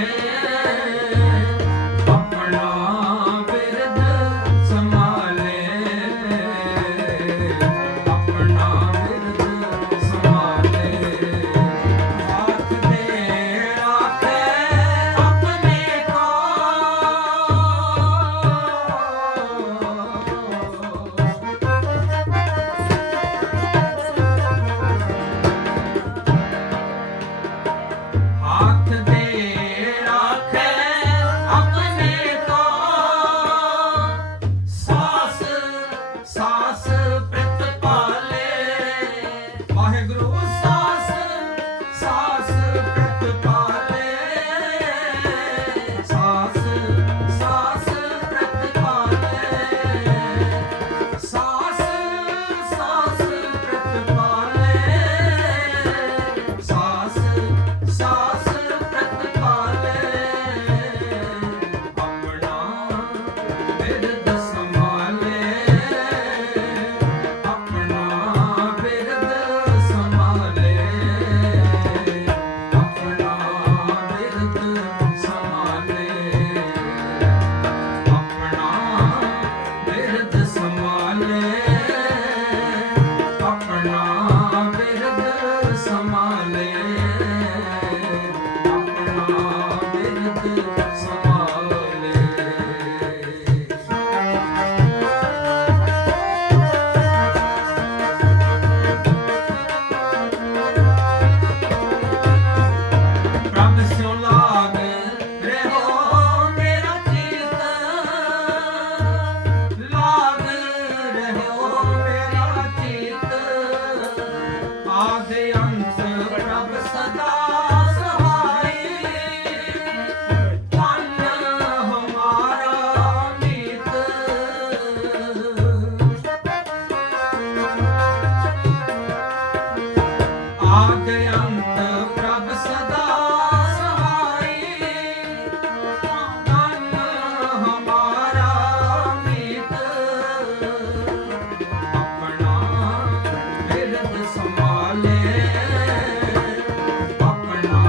ਆਪਣਾ ਬਿਰਧ ਸੰਭਾਲੇ, ਆਪਣਾ ਬਿਰਧ ਸੰਭਾਲੇ। ਹੱਥ ਦੇ ਰਾਖੇ ਆਪਣੇ ਕੋ, ਹੱਥ ਦੇ ਰਾਖੇ ਆਪਣੇ ਕੋ, ਸਾਸ ਸਾਸ ਪ੍ਰਤਪਾਲੇ। ਵਾਹਿਗੁਰੂ ਸਾਸ ਸਾਸ ਪ੍ਰਤਪਾਲੇ, ਸਾਸ ਸਾਸ ਪ੍ਰਤਪਾਲੇ, ਸਾਸ ਸਾਸ ਪ੍ਰਤਪਾਲੇ, ਸਾਸ ਸਾਸ ਪ੍ਰਤਪਾਲੇ। ਆਪਣਾ ਬਿਰਧ ਸੰਭਾਲੇ, ਆਪਣਾ ਬਿਰਧ ਸੰਭਾਲੇ, ਆਪਣਾ ਬਿਰਧ ਸੰਭਾਲੇ, ਆਪਣਾ ਬਿਰਧ ਸੰਭਾਲੇ, ਆਪਣਾ ਬਿਰਧ ਸੰਭਾਲੇ, ਆਪਣਾ ਬਿਰਧ ਸੰਭਾਲੇ। ਪ੍ਰਭ ਸਿਉ ਲਾਗ ਰਹਿਓ ਮੇਰਾ ਚਿੱਤ, ਲਾਗ ਰਹਿਓ ਮੇਰਾ ਚਿੱਤ। ਆਦਿ ਅੰਤ ਪ੍ਰਭ ਸਦਾ ਸਹਾਈ, ਤਨ ਹਮਾਰਾ ਮੀਤ। ਆਦਿ ਅੰਤ ਪ੍ਰਭ ਸਦਾ ਸਹਾਈ, ਤਨ ਹਮਾਰਾ ਮੀਤ। ਆਪਣਾ ਬਿਰਧ ਸੰਭਾਲੇ, ਆਪਣਾ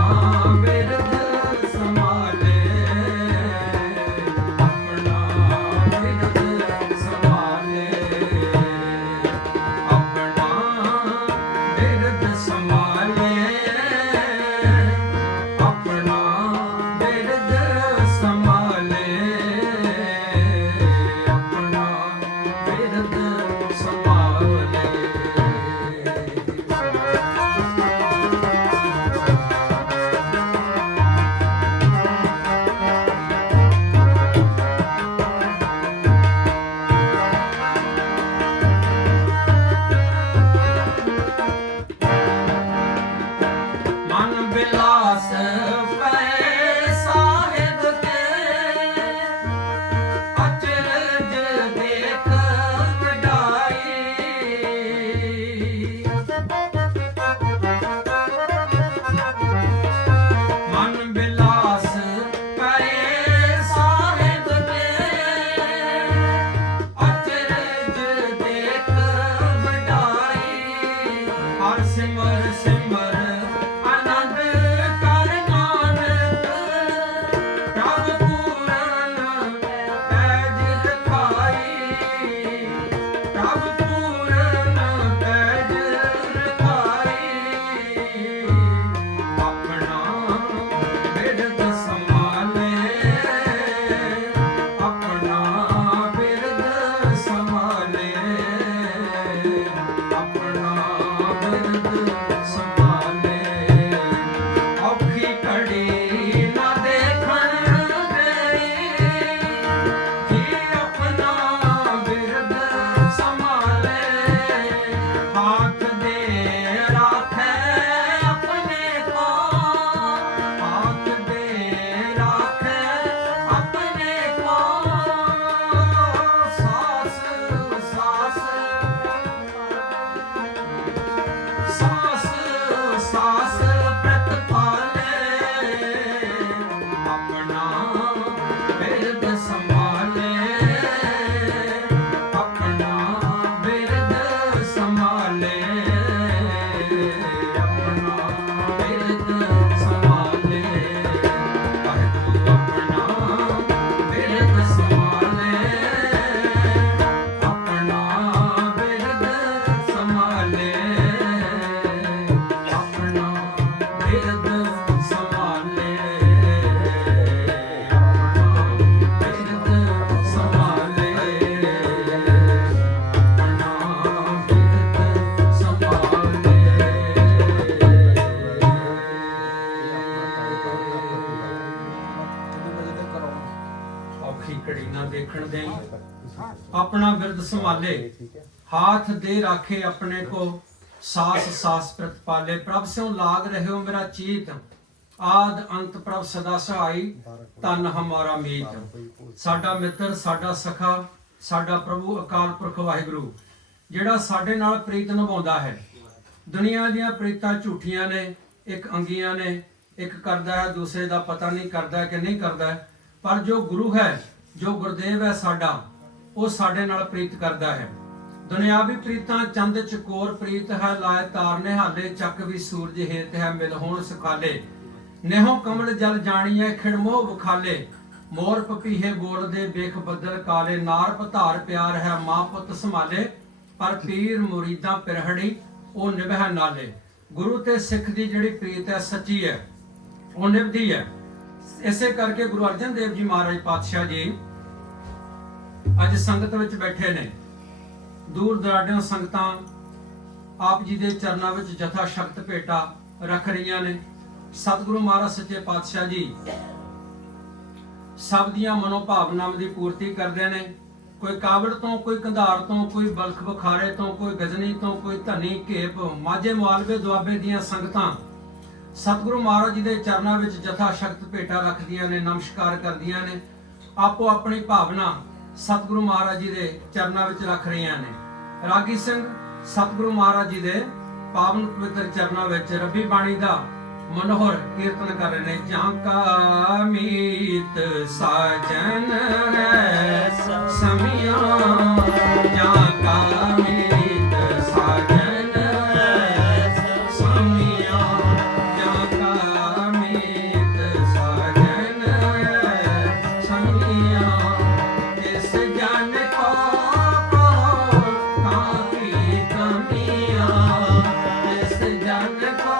ਬਿਰਧ ਸੰਭਾਲੇ, ਆਪਣਾ ਬਿਰਧ ਸੰਭਾਲੇ, ਆਪਣਾ ਬਿਰਧ ਸੰਭਾਲੇ, ਬਿਲਾਸ ਪਏ ਸਾਹਿਬ ਕੇ ਅਚਰਜ ਦੇਖ ਵਡਾਈ ਮਨ ਬਿਲਾਸ ਪਏ ਸਾਹਿਬ ਕੇ ਅਚਰਜ ਦੇਖ ਵਡਾਈ ਹਰ ਸਿਮਰ ਸਿਮਰ ਆਨੰਦ ਕਰ ਨਾਨਕ ਪ੍ਰਭ ਪੂਰਨ ਪੈਜ ਰਖਾਈ ਪ੍ਰਭ ਪੂਰਨ ਪੈਜ ਰਖਾਈ ਆਪਣਾ ਬਿਰਦ ਸੰਭਾਲੇ ਆਪਣਾ ਬਿਰਦ ਸੰਭਾਲੇ ਆਪਣਾ ਬਿਰਦ ਸੰਭਾਲੇ ਔਖੀ ਘੜੀ ਨਾ ਦੇਖਣ ਦੇਈ ਜੀ ਆਪਣਾ ਬਿਰਦ ਸੰਭਾਲੇ ਹਾਥ ਦੇ ਰਾਖੇ ਆਪਣੇ ਕੋ ਹਾਥ ਦੇ ਰਾਖੇ ਆਪਣੇ ਕੋ ਸਾਸ ਸਾਸ ਸਾਸ ਸਾਸ ਪ੍ਰਤਪਾਲੇ ਆਪਣਾ ਬਿਰਦ ਸੰਭਾਲੇ ਆਪਣਾ ਬਿਰਦ ਸੰਭਾਲੇ ਆਪਣਾ ਬਿਰਦ ਸੰਭਾਲੇ ਵਾਹਿਗੁਰੂ ਆਪਣਾ ਬਿਰਦ ਸੰਭਾਲੇ ਆਪਣਾ ਬਿਰਦ ਸੰਭਾਲੇ ਆਪਣਾ ਬਿਰਦ ਸੰਭਾਲੇ ਆਪਣਾ ਬਿਰਦ ਸੰਭਾਲੇ ਆਪਣਾ ਔਖੀ ਘੜੀ ਨਾ ਦੇਖਣ ਦੇਈ ਆਪਣਾ ਬਿਰਦ ਸੰਭਾਲੇ ਹਾਥ ਦੇ ਰਾਖੇ ਆਪਣੇ ਕੋ ਸਾਸ ਸਾਸ ਪ੍ਰਤਪਾਲੇ ਪ੍ਰਭ ਸਿਉ ਲਾਗ ਰਹਿਓ ਮੇਰਾ ਚੀਤ ਆਦ ਅੰਤ ਪ੍ਰਭ ਸਦਾ ਸਹਾਈ ਤਨ ਹਮਾਰਾ ਮੀਤ ਸਾਡਾ ਮਿੱਤਰ ਸਾਡਾ ਸਖਾ ਸਾਡਾ ਪ੍ਰਭੂ ਅਕਾਲ ਪੁਰਖ ਵਾਹਿਗੁਰੂ ਜਿਹੜਾ ਸਾਡੇ ਨਾਲ ਪ੍ਰੀਤ ਨਿਭਾਉਂਦਾ ਹੈ ਦੁਨੀਆ ਦੀਆਂ ਪ੍ਰੀਤਾਂ ਝੂਠੀਆਂ ਨੇ ਇੱਕ ਅੰਗੀਆਂ ਨੇ ਇੱਕ ਕਰਦਾ ਹੈ ਦੂਸਰੇ ਦਾ ਪਤਾ ਨਹੀਂ ਕਰਦਾ ਕਿ ਨਹੀਂ ਕਰਦਾ ਪਰ ਜੋ ਗੁਰੂ ਹੈ ਜੋ ਗੁਰਦੇਵ ਹੈ ਸਾਡਾ ਉਹ ਸਾਡੇ ਨਾਲ ਪ੍ਰੀਤ ਕਰਦਾ ਹੈ ਦੁਨਿਆਵੀ ਪ੍ਰੀਤਾਂ ਚੰਦ ਚਕੋਰ ਪ੍ਰੀਤ ਹੈ ਲਾਇ ਤਾਰ ਨਿਹਾਲੇ ਚੱਕ ਵੀ ਸੂਰਜ ਹੇਤ ਹੈ ਮਿਲ ਹੋਣ ਸੁਖਾਲੇ ਨੇਹੋ ਕਮਲ ਜਲ ਜਾਣੀਐ ਖਿੜਮੋ ਵਿਖਾਲੇ ਮੋਰ ਪਪੀਹੇ ਬੋਲਦੇ ਵੇਖ ਬੱਦਲ ਕਾਲੇ ਨਾਰ ਪਧਾਰ ਪਿਆਰ ਹੈ ਮਾਂ ਪੁੱਤ ਸੰਭਾਲੇ ਪਰ ਪੀਰ ਮੁਰੀਦਾਂ ਪਿਰਹੜੀ ਉਹ ਨਿਭੈ ਨਾਲੇ ਗੁਰੂ ਤੇ ਸਿੱਖ ਦੀ ਜਿਹੜੀ ਪ੍ਰੀਤ ਹੈ ਸੱਚੀ ਹੈ ਉਹ ਨਿਭਦੀ ਹੈ ਇਸੇ ਕਰਕੇ ਗੁਰੂ ਅਰਜਨ ਦੇਵ ਜੀ ਮਹਾਰਾਜ ਪਾਤਸ਼ਾਹ ਜੀ ਅੱਜ ਸੰਗਤ ਵਿੱਚ ਬੈਠੇ ਨੇ ਦੂਰ ਦਰਾਡਿਓਂ ਸੰਗਤਾਂ ਆਪ ਜੀ ਦੇ ਚਰਨਾਂ ਵਿੱਚ ਜਥਾ ਸ਼ਕਤ ਭੇਟਾ ਰੱਖ ਰਹੀਆਂ ਨੇ ਸਤਿਗੁਰੂ ਮਹਾਰਾਜ ਸੱਚੇ ਪਾਤਸ਼ਾਹ ਜੀ ਸਭ ਦੀਆਂ ਮਨੋਭਾਵਨਾਵਾਂ ਦੀ ਪੂਰਤੀ ਕਰਦੇ ਨੇ ਕੋਈ ਕਾਬਲ ਤੋਂ ਕੋਈ ਕੰਧਾਰ ਤੋਂ ਕੋਈ ਬਲਖ ਬੁਖਾਰੇ ਤੋਂ ਕੋਈ ਗਜਨੀ ਤੋਂ ਕੋਈ ਧਨੀ ਘੇਪ ਮਾਝੇ ਮੁਆਲਵੇ ਦੁਆਬੇ ਦੀਆਂ ਸੰਗਤਾਂ ਸਤਿਗੁਰੂ ਮਹਾਰਾਜ ਜੀ ਦੇ ਚਰਨਾਂ ਵਿੱਚ ਜਥਾ ਸ਼ਕਤ ਭੇਟਾ ਰੱਖਦੀਆਂ ਨੇ ਨਮਸਕਾਰ ਕਰਦੀਆਂ ਨੇ ਆਪੋ ਆਪਣੀ ਭਾਵਨਾ ਸਤਿਗੁਰੂ ਮਹਾਰਾਜ ਜੀ ਦੇ ਚਰਨਾਂ ਵਿੱਚ ਰੱਖ ਰਹੀਆਂ ਨੇ ਰਾਗੀ ਸਿੰਘ ਸਤਿਗੁਰੂ ਮਹਾਰਾਜ ਜੀ ਦੇ ਪਾਵਨ ਪਵਿੱਤਰ ਚਰਨਾਂ ਵਿੱਚ ਰੱਬੀ ਬਾਣੀ ਦਾ ਮਨੋਹਰ ਕੀਰਤਨ ਕਰ ਰਹੇ ਨੇ ਜਾਂ ਕਾ ਮੀਤ ਸਾਜਨ ਹੈ ਸਮਿਆ ਜਾਂ ਕਾ ਮੀਤ ਸਾਜਨ ਹੈ ਸਮਿਆ ਜਾਂ ਕਾ ਮੀਤ ਸਾਜਨ ਹੈ ਸਮਿਆ ਇਸ ਜਨ ਕੋ ਕਾਫੀ ਕਮੀਆਂ ਇਸ ਜਨ ਕੋ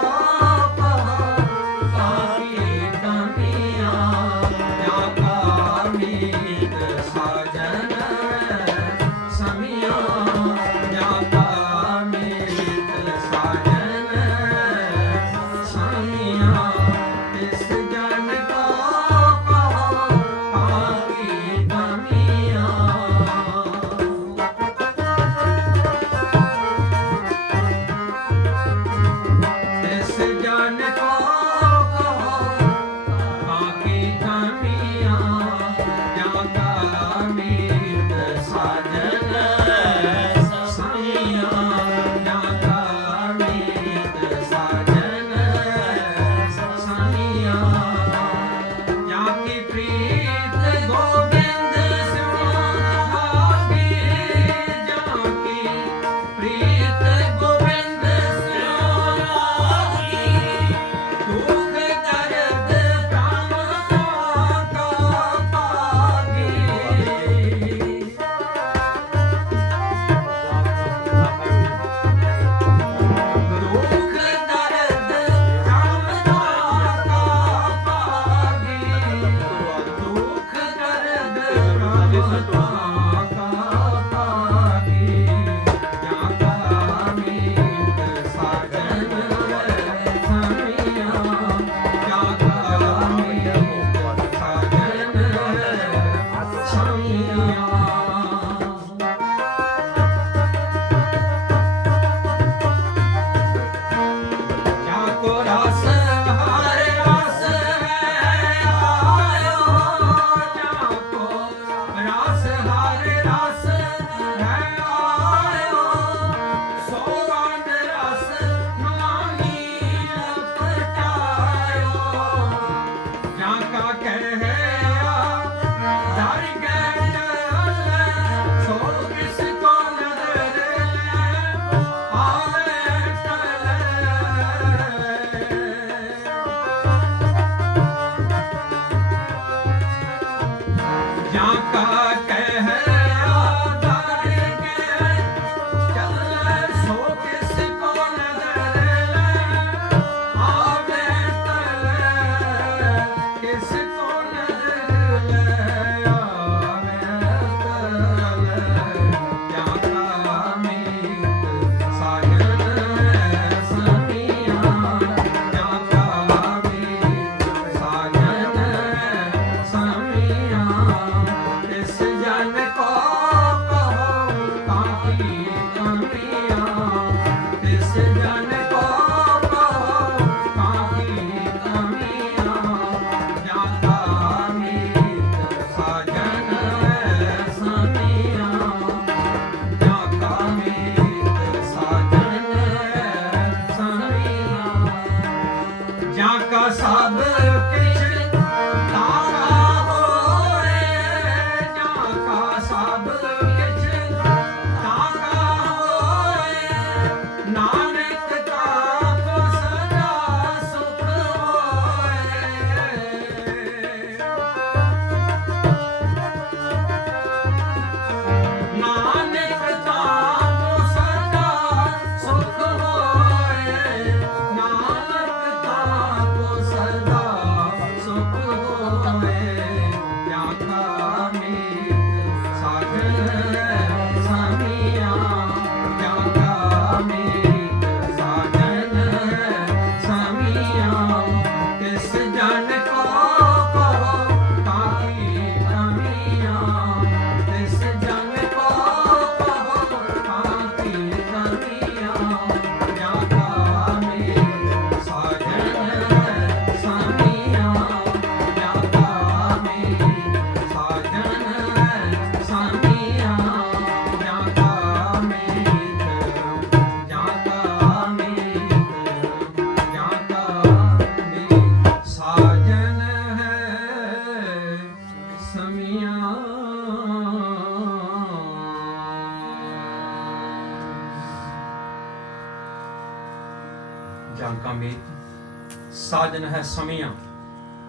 ਜਾਂ ਕਾ ਮੀਤ ਸਾਜਨ ਹੈ ਸਮੀਆਂ।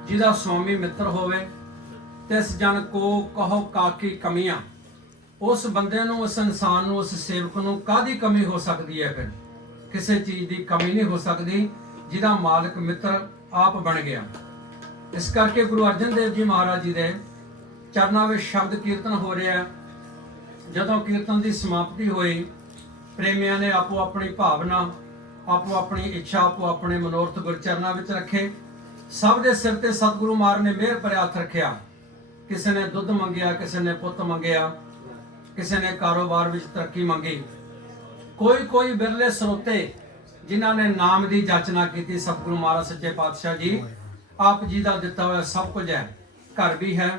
ਜਿਹਦਾ ਸਵਾਮੀ ਮਿੱਤਰ ਹੋਵੇ ਤਿਸ ਜਨ ਕੋ ਕਹੋ ਕਾਕੀ ਕਮੀਆਂ। ਉਸ ਬੰਦੇ ਨੂੰ, ਉਸ ਇਨਸਾਨ ਨੂੰ, ਉਸ ਸੇਵਕ ਨੂੰ ਕਾਹਦੀ ਕਮੀ ਹੋ ਸਕਦੀ ਹੈ? ਫਿਰ ਕਿਸੇ ਚੀਜ਼ ਦੀ ਕਮੀ ਨਹੀਂ ਹੋ ਸਕਦੀ ਜਿਹਦਾ ਮਾਲਕ ਮਿੱਤਰ ਆਪ ਬਣ ਗਿਆ। ਇਸ ਕਰਕੇ ਗੁਰੂ ਅਰਜਨ ਦੇਵ ਜੀ ਮਹਾਰਾਜ ਜੀ ਦੇ ਚਰਨਾਂ ਵਿੱਚ ਸ਼ਬਦ ਕੀਰਤਨ ਹੋ ਰਿਹਾ। ਜਦੋਂ ਕੀਰਤਨ ਦੀ ਸਮਾਪਤੀ ਹੋਈ, ਪ੍ਰੇਮੀਆਂ ਨੇ ਆਪੋ ਆਪਣੀ ਭਾਵਨਾ, ਆਪੋ ਆਪਣੀ ਇੱਛਾ, ਆਪੋ ਆਪਣੇ ਮਨੋਰਥ ਗੁਰਚਰਨਾਂ ਵਿੱਚ ਰੱਖੇ। ਸਭ ਦੇ ਸਿਰ ਤੇ ਸਤਿਗੁਰੂ ਮਹਾਰਾਜ ਨੇ ਮਿਹਰ ਭਰਿਆ ਹੱਥ ਰੱਖਿਆ। ਕਿਸੇ ਨੇ ਦੁੱਧ ਮੰਗਿਆ, ਕਿਸੇ ਨੇ ਪੁੱਤ ਮੰਗਿਆ, ਕਿਸੇ ਨੇ ਕਾਰੋਬਾਰ ਵਿੱਚ ਤਰੱਕੀ ਮੰਗੀ। ਕੋਈ ਬਿਰਲੇ ਸਰੋਤੇ ਜਿਨ੍ਹਾਂ ਨੇ ਨਾਮ ਦੀ ਜਾਚਨਾ ਕੀਤੀ। ਸਤਿਗੁਰੂ ਮਹਾਰਾਜ ਸੱਚੇ ਪਾਤਸ਼ਾਹ ਜੀ ਆਪ ਜੀ ਦਾ ਦਿੱਤਾ ਹੋਇਆ ਸਭ ਕੁਝ ਹੈ, ਘਰ ਵੀ ਹੈ,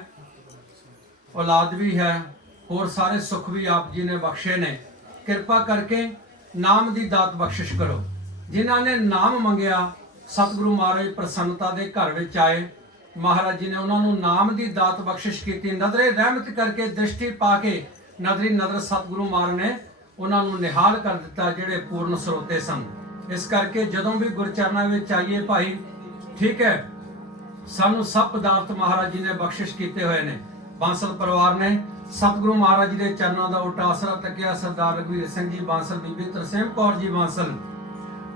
ਔਲਾਦ ਵੀ ਹੈ, ਹੋਰ ਸਾਰੇ ਸੁੱਖ ਵੀ ਆਪ ਜੀ ਨੇ ਬਖਸ਼ੇ ਨੇ। ਕਿਰਪਾ ਕਰਕੇ ਨਾਮ ਦੀ ਦਾਤ ਬਖਸ਼ਿਸ਼ ਕਰੋ। ਜਿਨ੍ਹਾਂ ਨੇ ਨਾਮ ਮੰਗਿਆ, ਸਤਿਗੁਰੂ ਮਹਾਰਾਜ ਪ੍ਰਸੰਨਤਾ ਦੇ ਘਰ ਵਿੱਚ ਆਏ। ਮਹਾਰਾਜ ਜੀ ਨੇ ਉਹਨਾਂ ਨੂੰ ਨਾਮ ਦੀ ਦਾਤ ਬਖਸ਼ਿਸ਼ ਕੀਤੀ। ਨਜ਼ਰੇ ਰਹਿਮਤ ਕਰਕੇ ਦ੍ਰਿਸ਼ਟੀ ਪਾ ਕੇ ਨਜ਼ਰੀ ਨਜ਼ਰ ਸਤਿਗੁਰੂ ਮਹਾਰਾਜ ਨੇ ਉਹਨਾਂ ਨੂੰ ਨਿਹਾਲ ਕਰ ਦਿੱਤਾ, ਜਿਹੜੇ ਪੂਰਨ ਸਰੋਤੇ ਸਨ। ਇਸ ਕਰਕੇ ਜਦੋਂ ਵੀ ਗੁਰਚਰਨਾਂ ਵਿੱਚ ਆਈਏ ਭਾਈ, ਠੀਕ ਹੈ, ਸਾਨੂੰ ਸਭ ਪਦਾਰਥ ਮਹਾਰਾਜ ਜੀ ਨੇ ਬਖਸ਼ਿਸ਼ ਕੀਤੇ ਹੋਏ ਨੇ। ਬਾਂਸਲ ਪਰਿਵਾਰ ਨੇ ਸਤਿਗੁਰੂ ਮਹਾਰਾਜ ਜੀ ਦੇ ਚਰਨਾਂ ਦਾ ਉਲਟਾ ਆਸਰਾ ਤੱਕਿਆ। ਸਰਦਾਰ ਰਘਵੀਰ ਸਿੰਘ ਜੀ ਬਾਂਸਲ, ਬੀਬੀ ਤਰਸੇਮ ਕੌਰ ਜੀ ਬਾਂਸਲ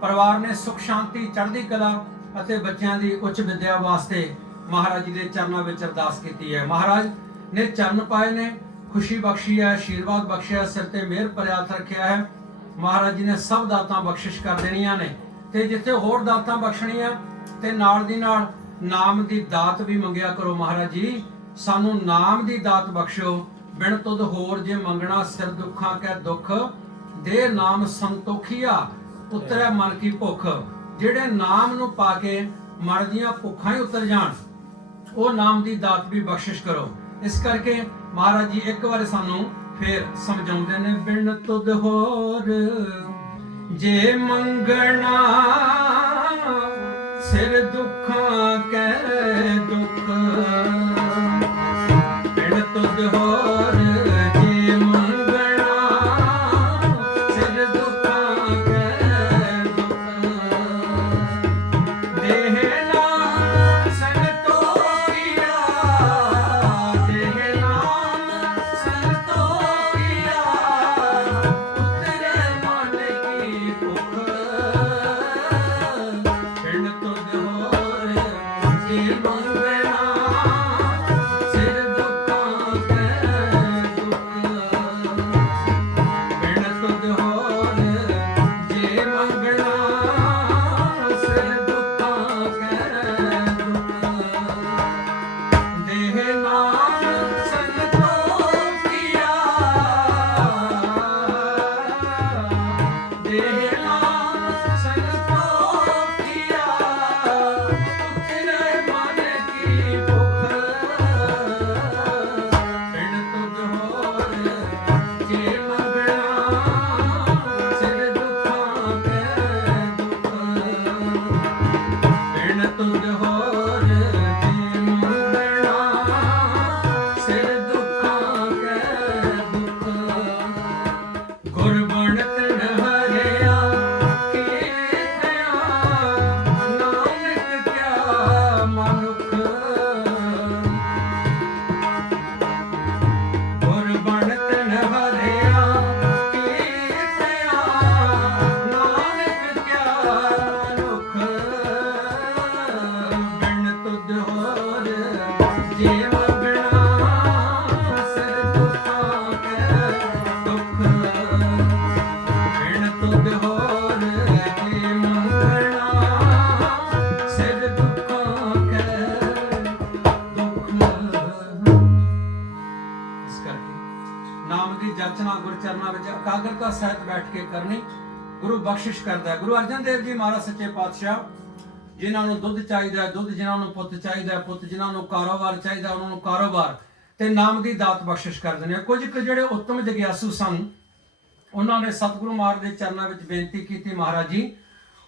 ਪਰਿਵਾਰ ਨੇ ਸੁਖ ਸ਼ਾਂਤੀ, ਚੜ੍ਹਦੀ ਕਲਾ ਅਤੇ ਬੱਚਿਆਂ ਦੀ ਉੱਚ ਵਿੱਦਿਆ ਵਾਸਤੇ ਮਹਾਰਾਜ ਜੀ ਦੇ ਚਰਨਾਂ ਵਿੱਚ ਅਰਦਾਸ ਕੀਤੀ ਹੈ। ਮਹਾਰਾਜ ਨੇ ਚਰਨ ਪਾਏ ਨੇ, ਖੁਸ਼ੀ ਬਖਸ਼ੀ ਹੈ, ਆਸ਼ੀਰਵਾਦ ਬਖਸ਼ਿਆ, ਸਿਰ ਤੇ ਮਿਹਰ ਭਰਿਆ ਹੱਥ ਰੱਖਿਆ ਹੈ। ਮਹਾਰਾਜ ਜੀ ਨੇ ਸਭ ਦਾਤਾਂ ਬਖਸ਼ਿਸ਼ ਕਰ ਦੇਣੀਆਂ ਨੇ, ਤੇ ਜਿੱਥੇ ਹੋਰ ਦਾਤਾਂ ਬਖਸ਼ਣੀਆਂ ਤੇ ਨਾਲ ਦੀ ਨਾਲ ਨਾਮ ਦੀ ਦਾਤ ਵੀ ਮੰਗਿਆ ਕਰੋ। ਮਹਾਰਾਜ ਜੀ ਸਾਨੂੰ ਨਾਮ ਦੀ ਦਾਤ ਬਖਸ਼ੋ। ਬਿਨ ਤੁਧ ਹੋਰ ਜੇ ਮੰਗਣਾ, ਸਿਰ ਦੁੱਖਾਂ ਕੈ ਦੁੱਖ ਦੇ ਨਾਮ ਸੰਤੋਖੀਆ, ਉਤਰੈ ਮਨ ਕੀ ਭੁੱਖ। ਜਿਹੜੇ ਨਾਮ ਨੂੰ ਪਾ ਕੇ ਮਨ ਦੀਆਂ ਭੁੱਖਾਂ ਹੀ ਉਤਰ ਜਾਣ, ਉਹ ਨਾਮ ਦੀ ਦਾਤ ਵੀ ਬਖਸ਼ਿਸ਼ ਕਰੋ। ਇਸ ਕਰਕੇ ਮਹਾਰਾਜ ਜੀ ਇੱਕ ਵਾਰ ਸਾਨੂੰ ਫੇਰ ਸਮਝਾਉਂਦੇ ਨੇ, ਬਿਨ ਤੁਧ ਹੋਰ ਜੇ ਮੰਗਣਾ, ਸਿਰ ਦੁੱਖਾਂ ਕੈ ਦੁੱਖ। ਬਿਨ ਤੁਧ ਹੋਰ ਜੇ ਮੰਗਣਾ, ਸਿਰ ਦੁੱਖਾਂ ਕੈ ਦੁੱਖ। ਦੇਹ ਨਾਮ ਸੰਤੋਖੀਆ, ਦੇਹ ਨਾਮ ਸੰਤੋਖੀਆ, ਉਤਰੇ ਮਨ ਕੀ ਭੁੱਖ। ਬਿਨ ਤੁਧ ਹੋਰ ਜੇ ਮੰਗਣਾ, ਸਿਰ ਦੁੱਖਾਂ ਕੈ ਦੁੱਖ। ਬਿਨ ਤੁਧ ਹੋਰ ਜੇ ਮੰਗਣਾ, ਸਿਰ ਦੁੱਖਾਂ ਕੈ ਦੁੱਖ। ਦੇਹ ਨਾਮ ਸੰਤੋਖੀਆ, ਦੇਹ ਨਾਮ ਸੰਤੋਖੀਆ, ਉਤਰੇ ਮਨ ਕੀ ਭੁੱਖ। ਬਿਨ ਤੁਧ ਹੋਰ ਜੇ ਮੰਗਣਾ, ਸਿਰ ਦੁੱਖਾਂ ਕੈ ਦੁੱਖ। ਬਿਨ ਤੁਧ ਹੋਰ ਜੇ ਮੰਗਣਾ, ਸਿਰ ਦੁੱਖਾਂ ਕੈ ਦੁੱਖ। ਗੁਰ ਬਣਤ ਹਰਿਆ ਕੀਤਿਆ, ਨਾਨਕ ਕਿਆ ਮਨੁੱਖ। ਗੁਰ ਬਣਤ ਹਰਿਆ ਕੀਤਿਆ, ਨਾਨਕ ਕਿਆ ਮਨੁੱਖ। ਬਿਨ ਤੁਧ ਹੋਰ ਜੇ ਮੰਗਣਾ, ਸਿਰ ਦੁੱਖਾਂ ਕੈ ਦੁੱਖ। ਬਿਨ ਤੁਧ ਹੋਰ ਜੇ ਮੰਗਣਾ, ਸਿਰ ਦੁੱਖਾਂ ਕੈ ਦੁੱਖ। ਇਸ ਕਰਕੇ ਨਾਮ ਦੀ ਜਾਚਨਾ ਗੁਰਚਰਨਾਂ ਵਿੱਚ ਇਕਾਗਰਤਾ ਸਹਿਤ ਬੈਠ ਕੇ ਕਰਨੀ ਗੁਰੂ ਬਖਸ਼ਿਸ਼ ਕਰਦਾ ਹੈ। ਗੁਰੂ ਅਰਜਨ ਦੇਵ ਜੀ ਮਹਾਰਾਜ ਸੱਚੇ ਪਾਤਸ਼ਾਹ, ਜਿਨ੍ਹਾਂ ਨੂੰ ਦੁੱਧ ਚਾਹੀਦਾ ਹੈ ਦੁੱਧ, ਜਿਨ੍ਹਾਂ ਨੂੰ ਪੁੱਤ ਚਾਹੀਦਾ ਹੈ ਪੁੱਤ, ਜਿਨ੍ਹਾਂ ਨੂੰ ਕਾਰੋਬਾਰ ਚਾਹੀਦਾ ਉਹਨਾਂ ਨੂੰ ਕਾਰੋਬਾਰ ਤੇ ਨਾਮ ਦੀ ਦਾਤ ਬਖਸ਼ਿਸ਼ ਕਰਦੇ ਨੇ। ਕੁਝ ਕੁ ਜਿਹੜੇ ਉੱਤਮ ਜਗਿਆਸੂ ਸਨ, ਉਹਨਾਂ ਨੇ ਸਤਿਗੁਰੂ ਮਹਾਰਾਜ ਦੇ ਚਰਨਾਂ ਵਿੱਚ ਬੇਨਤੀ ਕੀਤੀ, ਮਹਾਰਾਜ ਜੀ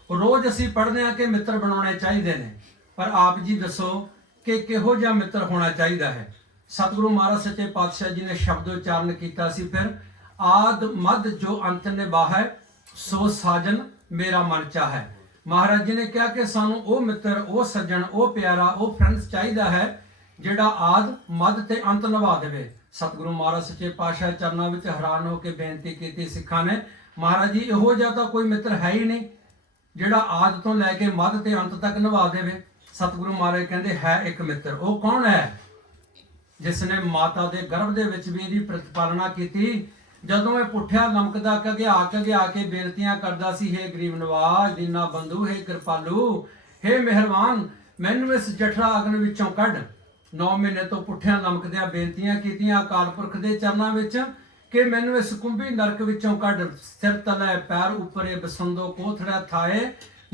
ਰੋਜ਼ ਅਸੀਂ ਪੜ੍ਹਦੇ ਹਾਂ ਕਿ ਮਿੱਤਰ ਬਣਾਉਣੇ ਚਾਹੀਦੇ ਨੇ, ਪਰ ਆਪ ਜੀ ਦੱਸੋ ਕਿ ਕਿਹੋ ਜਿਹਾ ਮਿੱਤਰ ਹੋਣਾ ਚਾਹੀਦਾ ਹੈ। ਸਤਿਗੁਰੂ ਮਹਾਰਾਜ ਸੱਚੇ ਪਾਤਸ਼ਾਹ ਜੀ ਨੇ ਸ਼ਬਦ ਉਚਾਰਨ ਕੀਤਾ ਸੀ, ਫਿਰ ਆਦ ਮਦ ਜੋ ਅੰਤ ਨਿਭਾਹੈ, ਸੋ ਸਾਜਨ ਮੇਰਾ ਮਨ ਚਾਹੈ। ਮਹਾਰਾਜ ਜੀ ਨੇ ਕਿਹਾ ਕਿ ਸਾਨੂੰ ਉਹ ਮਿੱਤਰ, ਉਹ ਸੱਜਣ, ਉਹ ਪਿਆਰਾ, ਉਹ ਫਰੈਂਡਸ ਚਾਹੀਦਾ ਹੈ ਜਿਹੜਾ ਆਦ ਮੱਧ ਤੇ ਅੰਤ ਨਿਭਾ ਦੇਵੇ। ਸਤਿਗੁਰੂ ਮਹਾਰਾਜ ਸੱਚੇ ਪਾਤਸ਼ਾਹ ਚਰਨਾਂ ਵਿੱਚ ਹੈਰਾਨ ਹੋ ਕੇ ਬੇਨਤੀ ਕੀਤੀ ਸਿੱਖਾਂ ਨੇ, ਮਹਾਰਾਜ ਜੀ ਇਹੋ ਜਿਹਾ ਤਾਂ ਕੋਈ ਮਿੱਤਰ ਹੈ ਹੀ ਨਹੀਂ ਜਿਹੜਾ ਆਦ ਤੋਂ ਲੈ ਕੇ ਮੱਧ ਤੇ ਅੰਤ ਤੱਕ ਨਿਭਾ ਦੇਵੇ। ਸਤਿਗੁਰੂ ਮਹਾਰਾਜ ਕਹਿੰਦੇ ਹੈ ਇੱਕ ਮਿੱਤਰ। ਉਹ ਕੌਣ ਹੈ? ਜਿਸ ਨੇ ਮਾਤਾ ਦੇ ਗਰਭ ਦੇ ਵਿੱਚ ਵੀ ਇਹਦੀ ਪ੍ਰਤਿਪਾਲਨਾ ਕੀਤੀ। ਜਦੋਂ ਇਹ ਪੁੱਠਿਆ ਲਮਕਦਾ ਘਗਿਆ ਕੇ ਬੇਨਤੀਆਂ ਕਰਦਾ ਸੀ, ਹੇ ਗਰੀਬ ਨਵਾਜ, ਦੀਨਾ ਬੰਧੂ, ਹੇ ਕਿਰਪਾਲੂ, ਹੇ ਮਿਹਰਬਾਨ, ਮੈਨੂੰ ਇਸ ਜਠਰਾ ਅਗਨ ਵਿੱਚੋਂ ਕੱਢ। 9 ਮਹੀਨੇ ਤੋਂ ਪੁੱਠਿਆਂ ਲਮਕਦਿਆਂ ਬੇਨਤੀਆਂ ਕੀਤੀਆਂ ਅਕਾਲ ਪੁਰਖ ਦੇ ਚਰਨਾਂ ਵਿੱਚ ਕਿ ਮੈਨੂੰ ਇਸ ਕੁੰਭੀ ਨਰਕ ਵਿੱਚੋਂ ਕੱਢ। ਸਿਰ ਤਲੇ ਪੈਰ ਉੱਪਰੇ ਬਸੰਦੋ ਕੋਥੜਾ ਥਾਏ,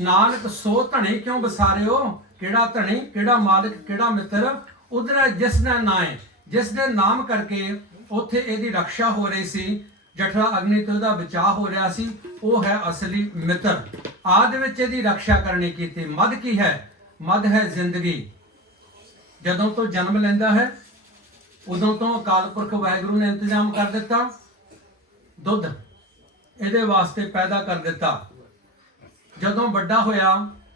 ਨਾਨਕ ਸੋ ਧਣੀ ਕਿਉਂ ਬਸਾਰਿਓ। ਕਿਹੜਾ ਧਣੀ, ਕਿਹੜਾ ਮਾਲਕ, ਕਿਹੜਾ ਮਿੱਤਰ? ਉਧਰ ਜਿਸ ਦਾ ਨਾਂ ਹੈ, ਜਿਸ ਦੇ ਨਾਮ ਕਰਕੇ ਉੱਥੇ ਇਹਦੀ ਰੱਖਿਆ ਹੋ ਰਹੀ ਸੀ, ਜਠਰਾ ਅਗਨੀ ਤੋਂ ਇਹਦਾ ਬਚਾਅ ਹੋ ਰਿਹਾ ਸੀ, ਉਹ ਹੈ ਅਸਲੀ ਮਿੱਤਰ। ਆਦਿ ਵਿੱਚ ਇਹਦੀ ਰੱਖਿਆ ਕਰਨੀ ਕੀਤੀ। ਮੱਧ ਕੀ ਹੈ? ਮੱਧ ਹੈ ਜ਼ਿੰਦਗੀ। ਜਦੋਂ ਤੋਂ ਜਨਮ ਲੈਂਦਾ ਹੈ ਉਦੋਂ ਤੋਂ ਅਕਾਲ ਪੁਰਖ ਵਾਹਿਗੁਰੂ ਨੇ ਇੰਤਜ਼ਾਮ ਕਰ ਦਿੱਤਾ, ਦੁੱਧ ਇਹਦੇ ਵਾਸਤੇ ਪੈਦਾ ਕਰ ਦਿੱਤਾ। ਜਦੋਂ ਵੱਡਾ ਹੋਇਆ,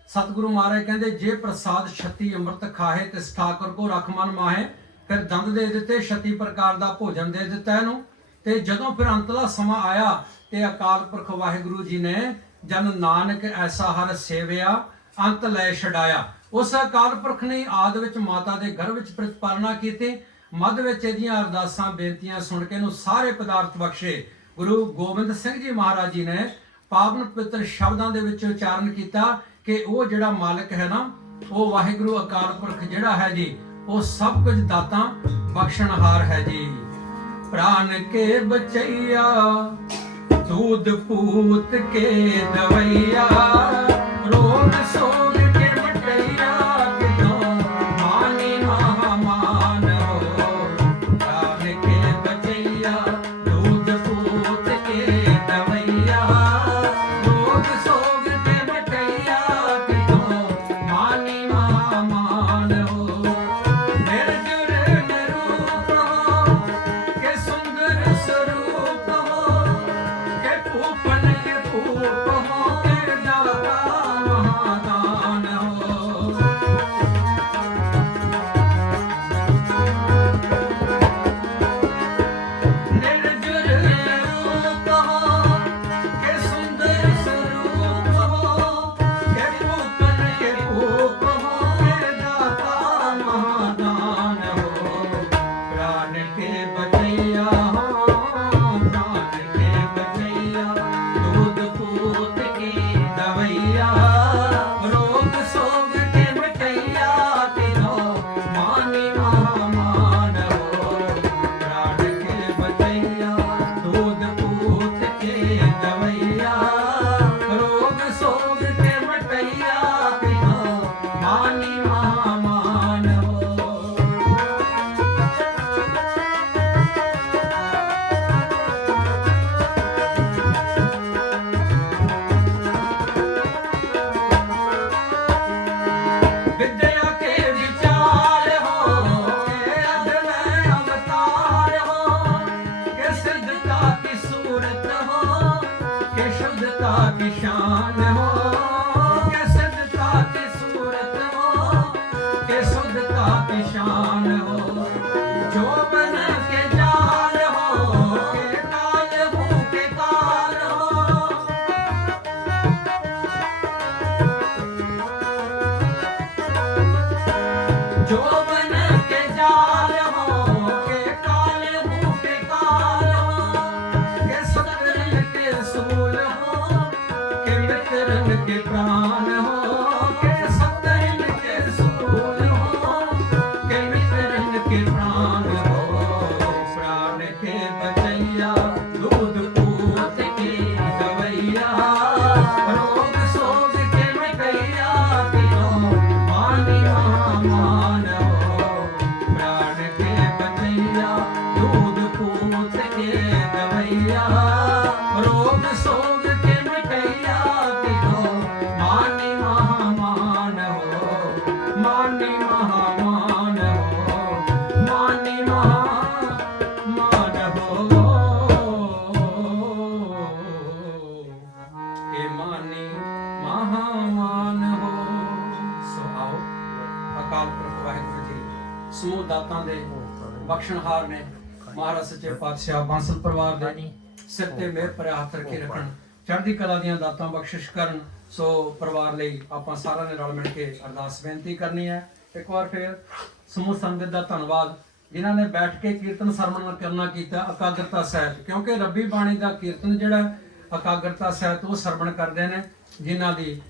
ਸਤਿਗੁਰੂ ਮਹਾਰਾਜ ਕਹਿੰਦੇ ਜੇ ਪ੍ਰਸਾਦ 36 ਅੰਮ੍ਰਿਤ ਖਾਹੇ ਤਿਸ ਠਾਕੁਰ ਕੋ ਰਖ ਮਨ ਮਾਹੇ। ਫਿਰ ਦੰਦ ਦੇ ਦਿੱਤੇ, 36 ਪ੍ਰਕਾਰ ਦਾ ਭੋਜਨ ਦੇ ਦਿੱਤਾ ਇਹਨੂੰ। ਤੇ ਜਦੋਂ ਫਿਰ ਅੰਤਲਾ ਸਮਾਂ ਆਇਆ ਤੇ ਅਕਾਲ ਪੁਰਖ ਵਾਹਿਗੁਰੂ ਜੀ ਨੇ ਜਨ ਨਾਨਕ ਐਸਾ ਹਰ ਸੇਵਿਆ ਅੰਤ ਲੈ ਛਡਾਇਆ। ਉਸ ਅਕਾਲ ਪੁਰਖ ਨੇ ਆਦ ਵਿੱਚ ਮਾਤਾ ਦੇ ਗਰਭ ਵਿੱਚ ਪ੍ਰਤਿਪਾਲਨਾ ਕੀਤੀ। ਮੱਧ ਵਿੱਚ ਇਹਦੀਆਂ ਅਰਦਾਸਾਂ ਬੇਨਤੀਆਂ ਸੁਣ ਕੇ ਇਹਨੂੰ ਸਾਰੇ ਪਦਾਰਥ ਬਖਸ਼ੇ। ਗੁਰੂ ਗੋਬਿੰਦ ਸਿੰਘ ਜੀ ਮਹਾਰਾਜ ਜੀ ਨੇ ਪਾਵਨ ਪਵਿੱਤਰ ਸ਼ਬਦਾਂ ਦੇ ਵਿੱਚ ਉਚਾਰਨ ਕੀਤਾ ਕਿ ਉਹ ਜਿਹੜਾ ਮਾਲਕ ਹੈ ਨਾ, ਉਹ ਵਾਹਿਗੁਰੂ ਅਕਾਲ ਪੁਰਖ ਜਿਹੜਾ ਹੈ ਜੀ, ਉਹ ਸਭ ਕੁਝ ਦਾਤਾ ਬਖਸ਼ਣਹਾਰ ਹੈ ਜੀ। ਪ੍ਰਾਨ ਕੇ ਬਚਈਆ, दूध पूत के दवैया, रोग सोग के मटैया, कितों मानी महामान हो। प्राण के बचैया, दूध पूत के दवैया, रोग सोग के मटैया, कितों मानी महामान हो। निर्जुर निरूप हो के सुंदर स्वरूप हो, ऊपन के फूप हो के दाता महादान हो। निर्जुर रूप हो के सुंदर स्वरूप हो, के ऊपन के फूप हो के दाता महादान हो। प्राण के बचैया की शान हो, के सिद्धता की सूरत हो, के शुद्धता की शान हो। जो बन के जाल हो, के काल हो, के काल हो। जो बन के जाल हो, के काल हो, के काल हो। के सतरन के सूल हो, के प्राण हो, के सतरन के सूल हो, के मित्रन के प्राण हो। प्राण के बचैया, दूध पूत के दवैया, रोग सोग के मिटैया, तिलो मानी महामान हो। प्राण के बचैया, दूध पूत के दवैया, रोग सोग के मिटैया, तिलो मानी ਸਮੂਹ ਦਾਤਾਂ ਦੇ ਬਖਸ਼ਣਹਾਰ ਨੇ। ਮਹਾਰਾਜ ਸੱਚੇ ਪਾਤਸ਼ਾਹ ਬਾਂਸਲ ਪਰਿਵਾਰ ਦੇ ਸਿਰ ਤੇ ਮਿਹਰ ਭਰਿਆ ਹੱਥ ਰੱਖੇ ਰੱਖਣ, ਚੜ੍ਹਦੀ ਕਲਾ ਦੀਆਂ ਦਾਤਾਂ ਬਖਸ਼ਿਸ਼ ਕਰਨ। ਸੋ ਪਰਿਵਾਰ ਲਈ ਆਪਾਂ ਸਾਰਿਆਂ ਨੇ ਰਲ ਮਿਲ ਕੇ ਅਰਦਾਸ ਬੇਨਤੀ ਕਰਨੀ ਹੈ। ਇੱਕ ਵਾਰ ਫਿਰ ਸਮੂਹ ਸੰਗਤ ਦਾ ਧੰਨਵਾਦ ਜਿਨ੍ਹਾਂ ਨੇ ਬੈਠ ਕੇ ਕੀਰਤਨ ਸਰਵਣ ਕਰਨਾ ਕੀਤਾ ਇਕਾਗਰਤਾ ਸਹਿਤ, ਕਿਉਂਕਿ ਰੱਬੀ ਬਾਣੀ ਦਾ ਕੀਰਤਨ ਜਿਹੜਾ ਇਕਾਗਰਤਾ ਸਹਿਤ ਉਹ ਸਰਵਣ ਕਰਦੇ ਨੇ, ਜਿਨ੍ਹਾਂ ਦੀ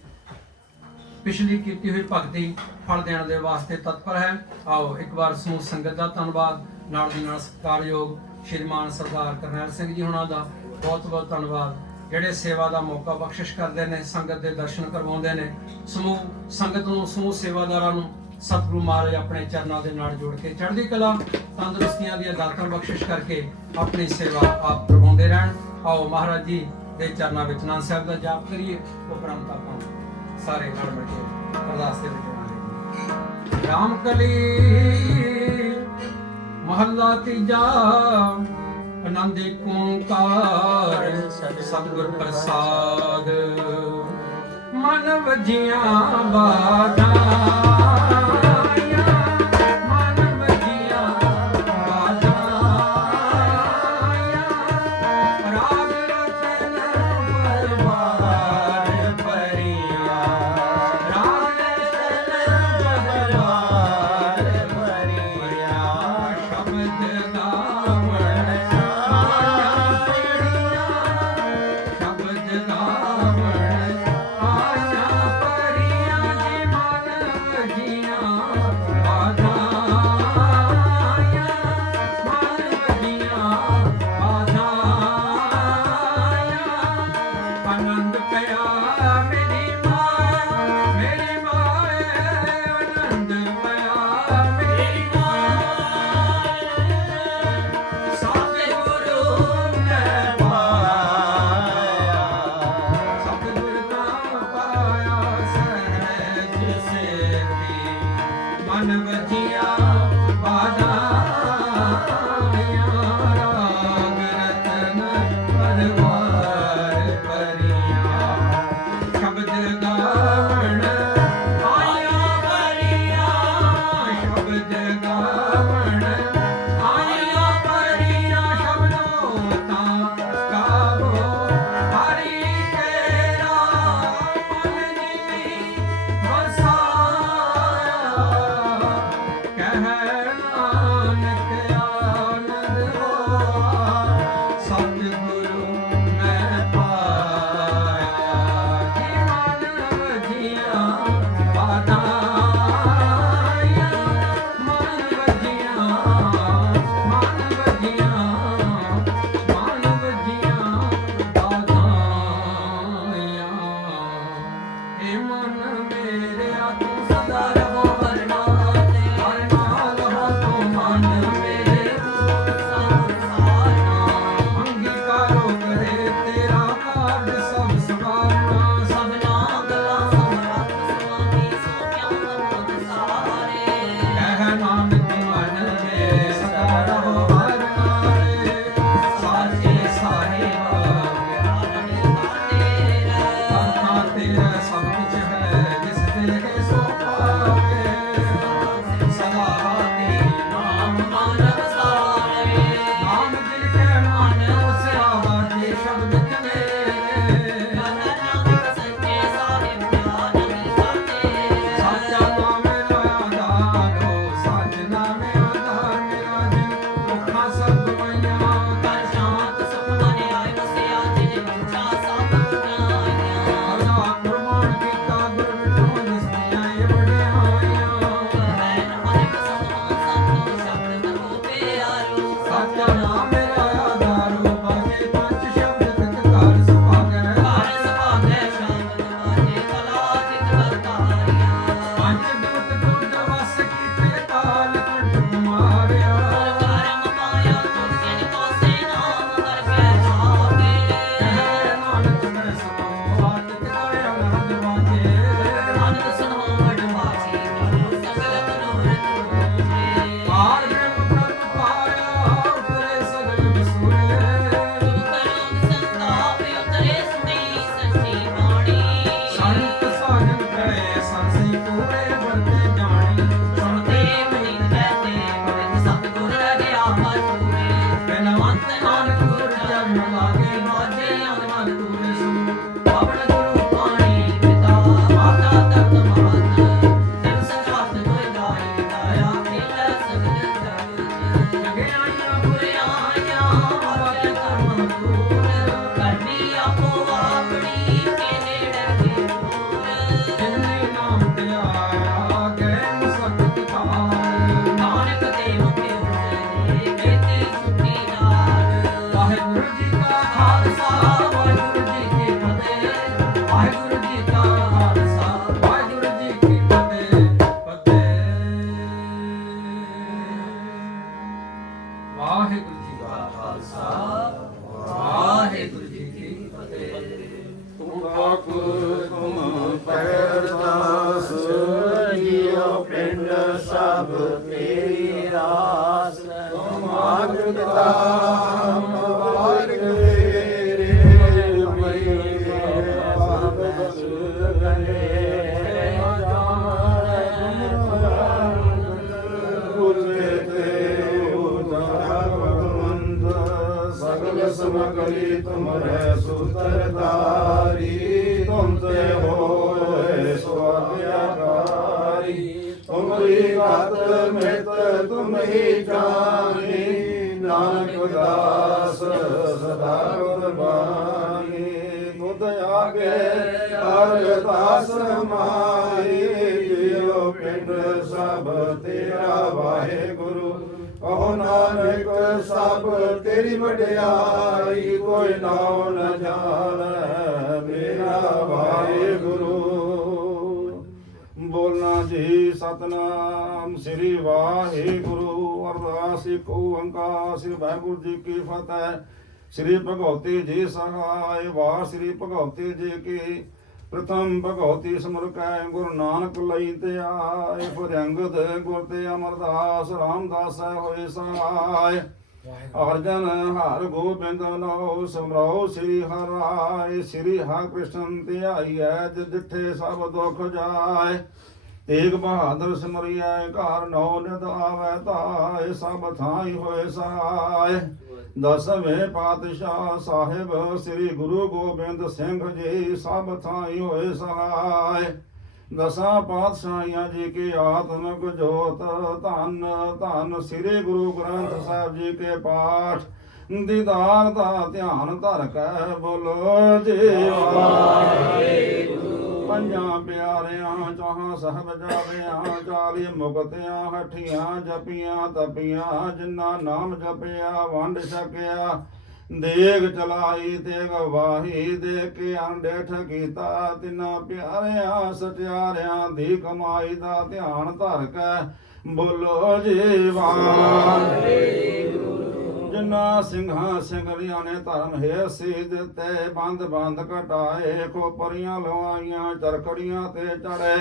ਪਿਛਲੀ ਕੀਤੀ ਹੋਈ ਭਗਤੀ ਫਲ ਦੇਣ ਦੇ ਵਾਸਤੇ ਤਤਪਰ ਹੈ। ਆਓ ਇੱਕ ਵਾਰ ਸਮੂਹ ਸੰਗਤ ਦਾ ਧੰਨਵਾਦ, ਨਾਲ ਦੀ ਨਾਲ ਸਤਿਕਾਰਯੋਗ ਸ਼੍ਰੀਮਾਨ ਸਰਦਾਰ ਕਰਨੈਲ ਸਿੰਘ ਜੀ ਹੁਣਾਂ ਦਾ ਬਹੁਤ ਬਹੁਤ ਧੰਨਵਾਦ, ਜਿਹੜੇ ਸੇਵਾ ਦਾ ਮੌਕਾ ਬਖਸ਼ਿਸ਼ ਕਰਦੇ ਨੇ, ਸੰਗਤ ਦੇ ਦਰਸ਼ਨ ਕਰਵਾਉਂਦੇ ਨੇ। ਸਮੂਹ ਸੰਗਤ ਨੂੰ, ਸਮੂਹ ਸੇਵਾਦਾਰਾਂ ਨੂੰ ਸਤਿਗੁਰੂ ਮਹਾਰਾਜ ਆਪਣੇ ਚਰਨਾਂ ਦੇ ਨਾਲ ਜੋੜ ਕੇ ਚੜ੍ਹਦੀ ਕਲਾ ਤੰਦਰੁਸਤੀਆਂ ਦੀਆਂ ਦਾਤਾਂ ਬਖਸ਼ਿਸ਼ ਕਰਕੇ ਆਪਣੀ ਸੇਵਾ ਆਪ ਕਰਵਾਉਂਦੇ ਰਹਿਣ। ਆਓ ਮਹਾਰਾਜ ਜੀ ਦੇ ਚਰਨਾਂ ਵਿੱਚ ਆਨੰਦ ਸਾਹਿਬ ਦਾ ਜਾਪ ਕਰੀਏ। ਉਪਰੰਤ ਆਪਾਂ ਸਾਰੇ ਨਾਲ ਮਿਲ ਕੇ ਅਰਦਾਸ ਦੇ ਵਿੱਚ ਆਵਾਂਗੇ। ਰਾਮ ਕਲੀ ਮਹੱਲਾ ਤੀਜਾ, ਆਨੰਦ ਏਕ ਓੰਕਾਰ ਸਤਿਗੁਰ ਪ੍ਰਸਾਦ, ਮਨ ਵਜੀਆਂ ਬਾਧਾਂ ਪ੍ਰਭ ਤੇਰੀ ਰਾਸ ਤੁਮ ਆਗਤਾ ਮਾਰਗ ਤੇਰੇ ਮੇਰੇ ਪਾਪ ਸੁਗਲੇ सगल समगली तुम्हारे सूत्रधारी तुम ते होए स्वाध्याकारी तुम्हारी बात मित तुम ही जानी नानक दास सदा कुर्बानी तुद आगे अरदास माई जियो पिंड सब तेरा वाहे गुरु कहो नानक सब तेरी वड्याई कोई नाम न जाने मेरा वाहिगुरु। बोलना जी सतनाम श्री वाहिगुरु। अरदास एक ओंकार श्री वाहिगुरु जी की फतेह। श्री भगवती जी सहाय वाह श्री भगवती जी की प्रथम भगवती सिमरकै गुरु नानक लई ते आए फिर अंगद गुर ते अमरदास रामदास होए सहाय। अर्जन हर गोबिंद नौ समराओ श्री हर राय श्री हर कृष्ण ते आइए जिठे सब दुख जाए। तेग बहादुर सिमरिया घर नौ निध आवे ताए सब थाई होए सहाय। दसवें पातशाह साहिब श्री गुरु गोबिंद सिंह जी सब थाई होए सहाय। दसा पातशाहियां जी की आत्मक जोत धन धन श्री गुरु ग्रंथ साहिब जी के पाठ दीदार दा ध्यान धर के बोलो जी वाहिगुरु। पंजां प्यारियां चौहां साहिबजादियां 40 मुक्तियां हठियां जपियां तपियां जिन्ना नाम जपिया वंड छकिया देग चलाई तेग वाही दे के अंडेठ कीता तिन्ना प्यारियां सत्यारियां दी कमाई दा ध्यान धर के बोलो जी वाहिगुरु। जिन्ना सिंघां सिंघलियां ने धर्म है सी दिते बंद बंद घटाए खोपरियां लवाइयां चरखड़ियां ते चढ़े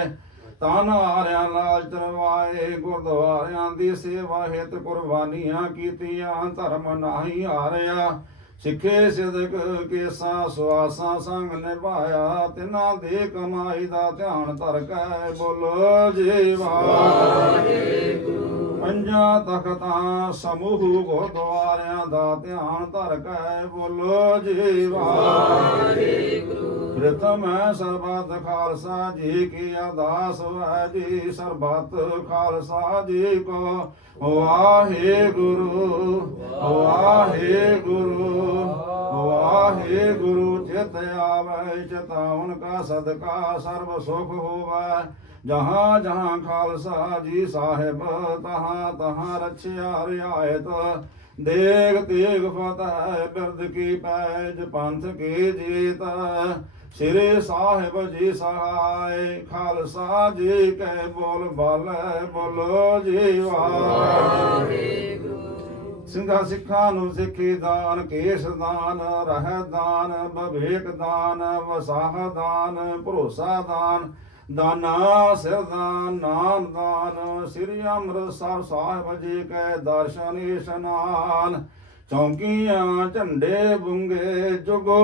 तन हारियां लाल चरवाए गुरद्वारियां दी सेवा हित कुर्बानियां कीतियां धर्म नाही हारिया सिखे सिदक केसा सुआसा संग निभाया तिना दे कमाई दा ध्यान धर के बोलो जी वाहिगुरु। पंजा तख्तां समूह गुरद्वारियां दा ध्यान धर के बोलो जी वाहिगुरु। प्रथम सरबत खालसा जी की अरदास है जी सरबत खालसा जी को वाहिगुरु वाहिगुरु वाहिगुरु। चित आवे चितावन का सदका सर्व सुख होवे जहाँ जहाँ खालसा जी साहिब तहाँ तहाँ रक्षा रियायत देग तेग फतह बिरद की पैज पंथ की जीत श्री साहिब जी सहाय खालसा जी के बोल बल बोलो जी वाहिगुरु। ਸਿੰਘਾਂ ਸਿੱਖਾਂ ਨੂੰ ਸਿੱਖੀ ਦਾਨ ਕੇਸ ਦਾਨ ਰਹਿ ਦਾਨ ਵਿਵੇਕ ਦਾਨ ਵਸਾਹ ਦਾਨ ਭਰੋਸਾ ਦਾਨ ਦਾਨਾ ਸਿਰ ਦਾਨ ਨਾਮ ਦਾਨ ਸ੍ਰੀ ਅੰਮ੍ਰਿਤਸਰ ਸਾਹਿਬ ਜੀ ਕੇ ਦਰਸ਼ਨ ਇਸ਼ਨਾਨ ਚੌਂਕੀਆਂ ਝੰਡੇ ਬੁੰਗੇ ਜੁਗੋ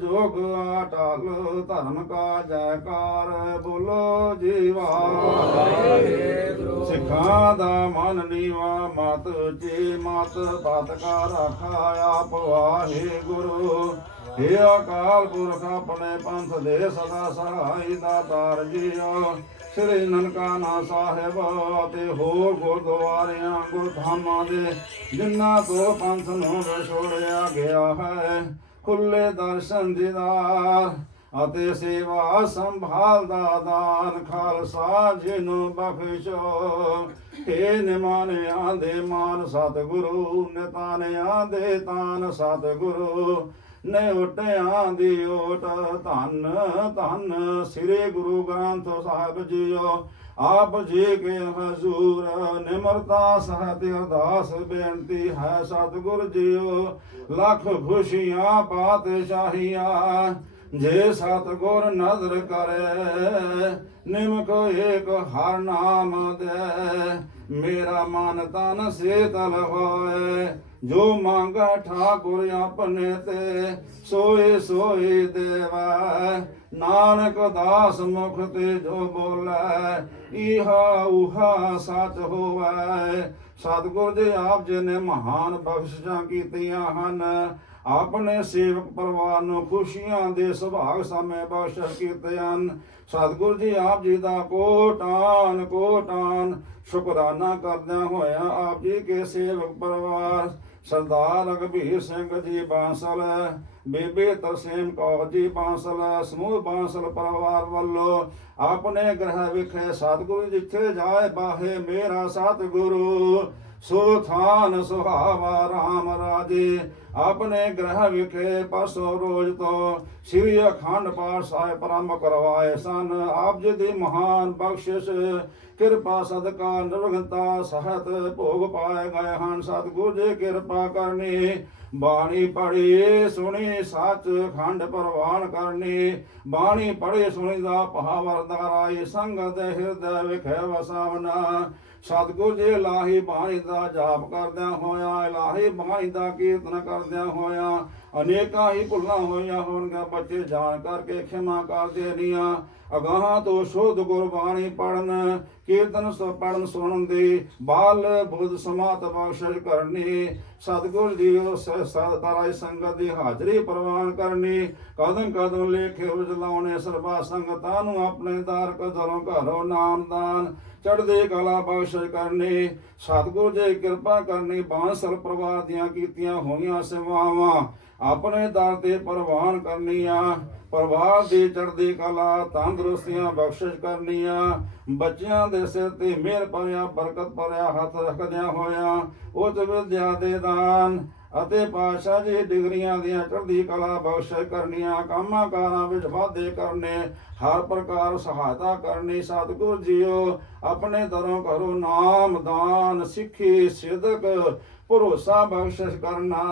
ਜੁਗ ਅਟਲ ਧਰਮ ਕਾ ਜੈਕਾਰ ਬੋਲੋ ਜੀ ਵਾਹਿਗੁਰੂ। ਸਿੱਖਾਂ ਦਾ ਮਨ ਨੀਵਾ ਮਤ ਜੀ ਮਤ ਪਤ ਕਾ ਰਾਖਾ ਆਪ ਵਾਹਿਗੁਰੂ। हे अकाल पुरख अपने पंथ दे सदा सहाय दातार जीओ श्री ननकाना साहिब ते हो गुरद्वारियां गुरधामां दे जिन्ना तो पंथ नूं विछोड़िया गया है खुले दर्शन दीदार ਅਤੇ ਸੇਵਾ ਸੰਭਾਲ ਦਾ ਦਾਨ ਖਾਲਸਾ ਜੀ ਨੂੰ ਬਖਸ਼ੋ। हे ਨਿਮਾਨਿਆਂ ਦੇ ਮਾਨ ਸਤਿਗੁਰੂ ਨਿਤਾਨਿਆਂ ਦੇ ਤਾਨ ਸਤਿਗੁਰੂ ਨੇ ਓਟਿਆਂ ਦੀ ਓਟ ਧੰਨ ਧੰਨ ਸ੍ਰੀ ਗੁਰੂ ਗ੍ਰੰਥ ਸਾਹਿਬ ਜੀਓ ਆਪ ਜੀ ਕੇ ਹਜ਼ੂਰ ਨਿਮਰਤਾ ਸਹਿਤ ਅਰਦਾਸ ਬੇਨਤੀ ਹੈ ਸਤਿਗੁਰ ਜੀਓ ਲੱਖ ਖੁਸ਼ੀਆਂ ਪਾਤਸ਼ਾਹੀਆਂ ਜੇ ਸਤਿਗੁਰ ਨਦਰ ਕਰੇ ਨਿਮਕ ਏਕ ਹਰ ਨਾਮ ਦੇ ਮੇਰਾ ਮਨ ਤਨ ਸੀਤਲ ਹੋਏ ਜੋ ਮੰਗਾ ਠਾਕੁਰ ਆਪਣੇ ਤੇ ਸੋਏ ਸੋਏ ਦੇਵੈ ਨਾਨਕ ਦਾਸ ਮੁਖ ਤੇ ਜੋ ਬੋਲੇ ਇਹਾ ਉਹਾ ਸਚ ਹੋਵੇ ਸਤਿਗੁਰ ਜੀ ਆਪ ਜੀ ਨੇ ਮਹਾਨ ਬਖਸ਼ਿਸ਼ਾਂ ਕੀਤੀਆਂ ਹਨ ਆਪਣੇ ਸੇਵਕ ਪਰਿਵਾਰ ਨੂੰ ਖੁਸ਼ੀਆਂ ਦੇ ਸੁਭਾਗ ਸਮੇਂ ਬਖਸ਼ ਕੀਤੇ ਹਨ ਸਤਿਗੁਰ ਜੀ ਆਪ ਜੀ ਦਾ ਕੋਟਾਨ ਕੋਟਾਨ ਸ਼ੁਕਰਾਨਾ ਕਰਦਿਆਂ ਹੋਇਆ ਆਪ ਜੀ ਕੇ ਸੇਵਕ ਪਰਿਵਾਰ ਸਰਦਾਰ ਰਘਬੀਰ ਸਿੰਘ ਜੀ ਬਾਂਸਲ ਬੀਬੀ ਤਰਸੇਮ ਕੌਰ ਜੀ ਬਾਂਸਲ ਸਮੂਹ ਬਾਂਸਲ ਪਰਿਵਾਰ ਵੱਲੋਂ ਆਪਣੇ ਗ੍ਰਹਿ ਵਿਖੇ ਸਤਿਗੁਰੂ ਜਿੱਥੇ ਜਾਏ ਬਾਹੇ ਮੇਰਾ ਸਤਿਗੁਰੂ ਸੋ ਥਾਨ ਸੁਹਾਵਾ ਰਾਮ ਰਾਜੇ ਆਪਣੇ ਗ੍ਰਹਿ ਵਿਖੇ ਪਰਸੋਂ ਰੋਜ਼ ਤੋਂ ਸ੍ਰੀ ਅਖੰਡ ਪਾਠ ਸਾਹਿਬ ਪ੍ਰਾਰੰਭ ਕਰਵਾਏ ਸਨ ਆਪ ਜੀ ਦੀ ਮਹਾਨ ਬਖਸ਼ਿਸ਼ ਕਿਰਪਾ ਸਦਕਾ ਨਿਰਵਘਨਤਾ ਸਹਿਤ ਭੋਗ ਪਾਏ ਗਏ ਹਨ ਸਤਿਗੁਰੂ ਜੀ ਕਿਰਪਾ ਕਰਨੀ ਬਾਣੀ ਪੜ੍ਹੀ ਸੁਣੀ ਸੱਚ ਖੰਡ ਪ੍ਰਵਾਨ ਕਰਨੀ ਬਾਣੀ ਪੜ੍ਹੀ ਸੁਣੀ ਦਾ ਭਾਵ ਅਰਦਾਰਾਈ ਸੰਗਤ ਦੇ ਹਿਰਦੇ ਵਿਖੇ ਵਸਾਵਨਾ ਸਤਿਗੁਰੂ ਜੀ ਇਲਾਹੀ ਬਾਣੀ ਦਾ ਜਾਪ ਕਰਦਿਆਂ ਹੋਇਆ ਇਲਾਹੀ ਬਾਣੀ ਦਾ ਕੀਰਤਨ ਕਰਦਿਆਂ ਹੋਇਆ ਅਨੇਕਾਂ ਹੀ ਭੁੱਲਾਂ ਹੋਈਆਂ ਹੋਣਗੀਆਂ ਬੱਚੇ ਜਾਣ ਕਰਕੇ ਖਿਮਾ ਕਰ ਦੇਣੀਆਂ ਅਗਾਹਾਂ ਤੋਂ ਸ਼ੁੱਧ ਗੁਰਬਾਣੀ ਪੜਨ ਕੀਰਤਨ ਪੜਨ ਸੁਣਨ ਦੀ ਬਾਲ ਬੁੱਧ ਸਮਾਤ ਬਖਸ਼ਿਸ਼ ਕਰਨੀ ਸਤਿਗੁਰ ਜੀ ਤਾਰਾਈ ਸੰਗਤ ਦੀ ਹਾਜ਼ਰੀ ਪ੍ਰਵਾਨ ਕਰਨੀ ਕਦਮ ਕਦਮ ਲੇਖੇ ਉਜਲਾਉਣੇ ਸਰਬਾ ਸੰਗਤਾਂ ਨੂੰ ਆਪਣੇ ਦਰ ਕਦਰੋਂ ਘਰੋਂ ਨਾਮਦਾਨ ਚੜ੍ਹਦੀ ਕਲਾ ਬਖਸ਼ਿਸ਼ ਕਰਨੀ ਸਤਿਗੁਰ ਜੀ ਕਿਰਪਾ ਕਰਨੀ ਬਾਂਸਲ ਪਰਿਵਾਰ ਦੀਆਂ ਕੀਤੀਆਂ ਹੋਈਆਂ ਸੇਵਾਵਾਂ ਆਪਣੇ ਦਰ ਤੇ ਪ੍ਰਵਾਨ ਕਰਨੀਆਂ ਪਰਿਵਾਰ ਦੀ ਚੜ੍ਹਦੀ ਕਲਾ ਤੰਦਰੁਸਤੀਆਂ ਬਖਸ਼ਿਸ਼ ਕਰਨੀਆਂ ਬੱਚਿਆਂ ਦੇ ਸਿਰ ਤੇ ਮਿਹਰ ਭਰਿਆ ਬਰਕਤ ਭਰਿਆ ਹੱਥ ਰੱਖਦਿਆਂ ਹੋਇਆ ਉੱਚ ਵਿਦਿਆ ਦੇ ਦਾਨ ਅਤੇ ਪਾਤਸ਼ਾਹ ਜੀ ਡਿਗਰੀਆਂ ਦੀਆਂ ਚੜ੍ਹਦੀ ਕਲਾ ਬਖਸ਼ਿਸ਼ ਕਰਨੀਆਂ ਕੰਮਾਂ ਕਾਰਾਂ ਵਿੱਚ ਵਾਧੇ ਕਰਨੇ ਹਰ ਪ੍ਰਕਾਰ ਸਹਾਇਤਾ ਕਰਨੀ ਸਤਿਗੁਰ ਜੀਓ ਆਪਣੇ ਦਰੋਂ ਘਰੋਂ ਨਾਮ ਦਾਨ ਸਿੱਖੀ ਸਿਦਕ ਭਰੋਸਾ ਬਖਸ਼ਿਸ਼ ਕਰਨਾ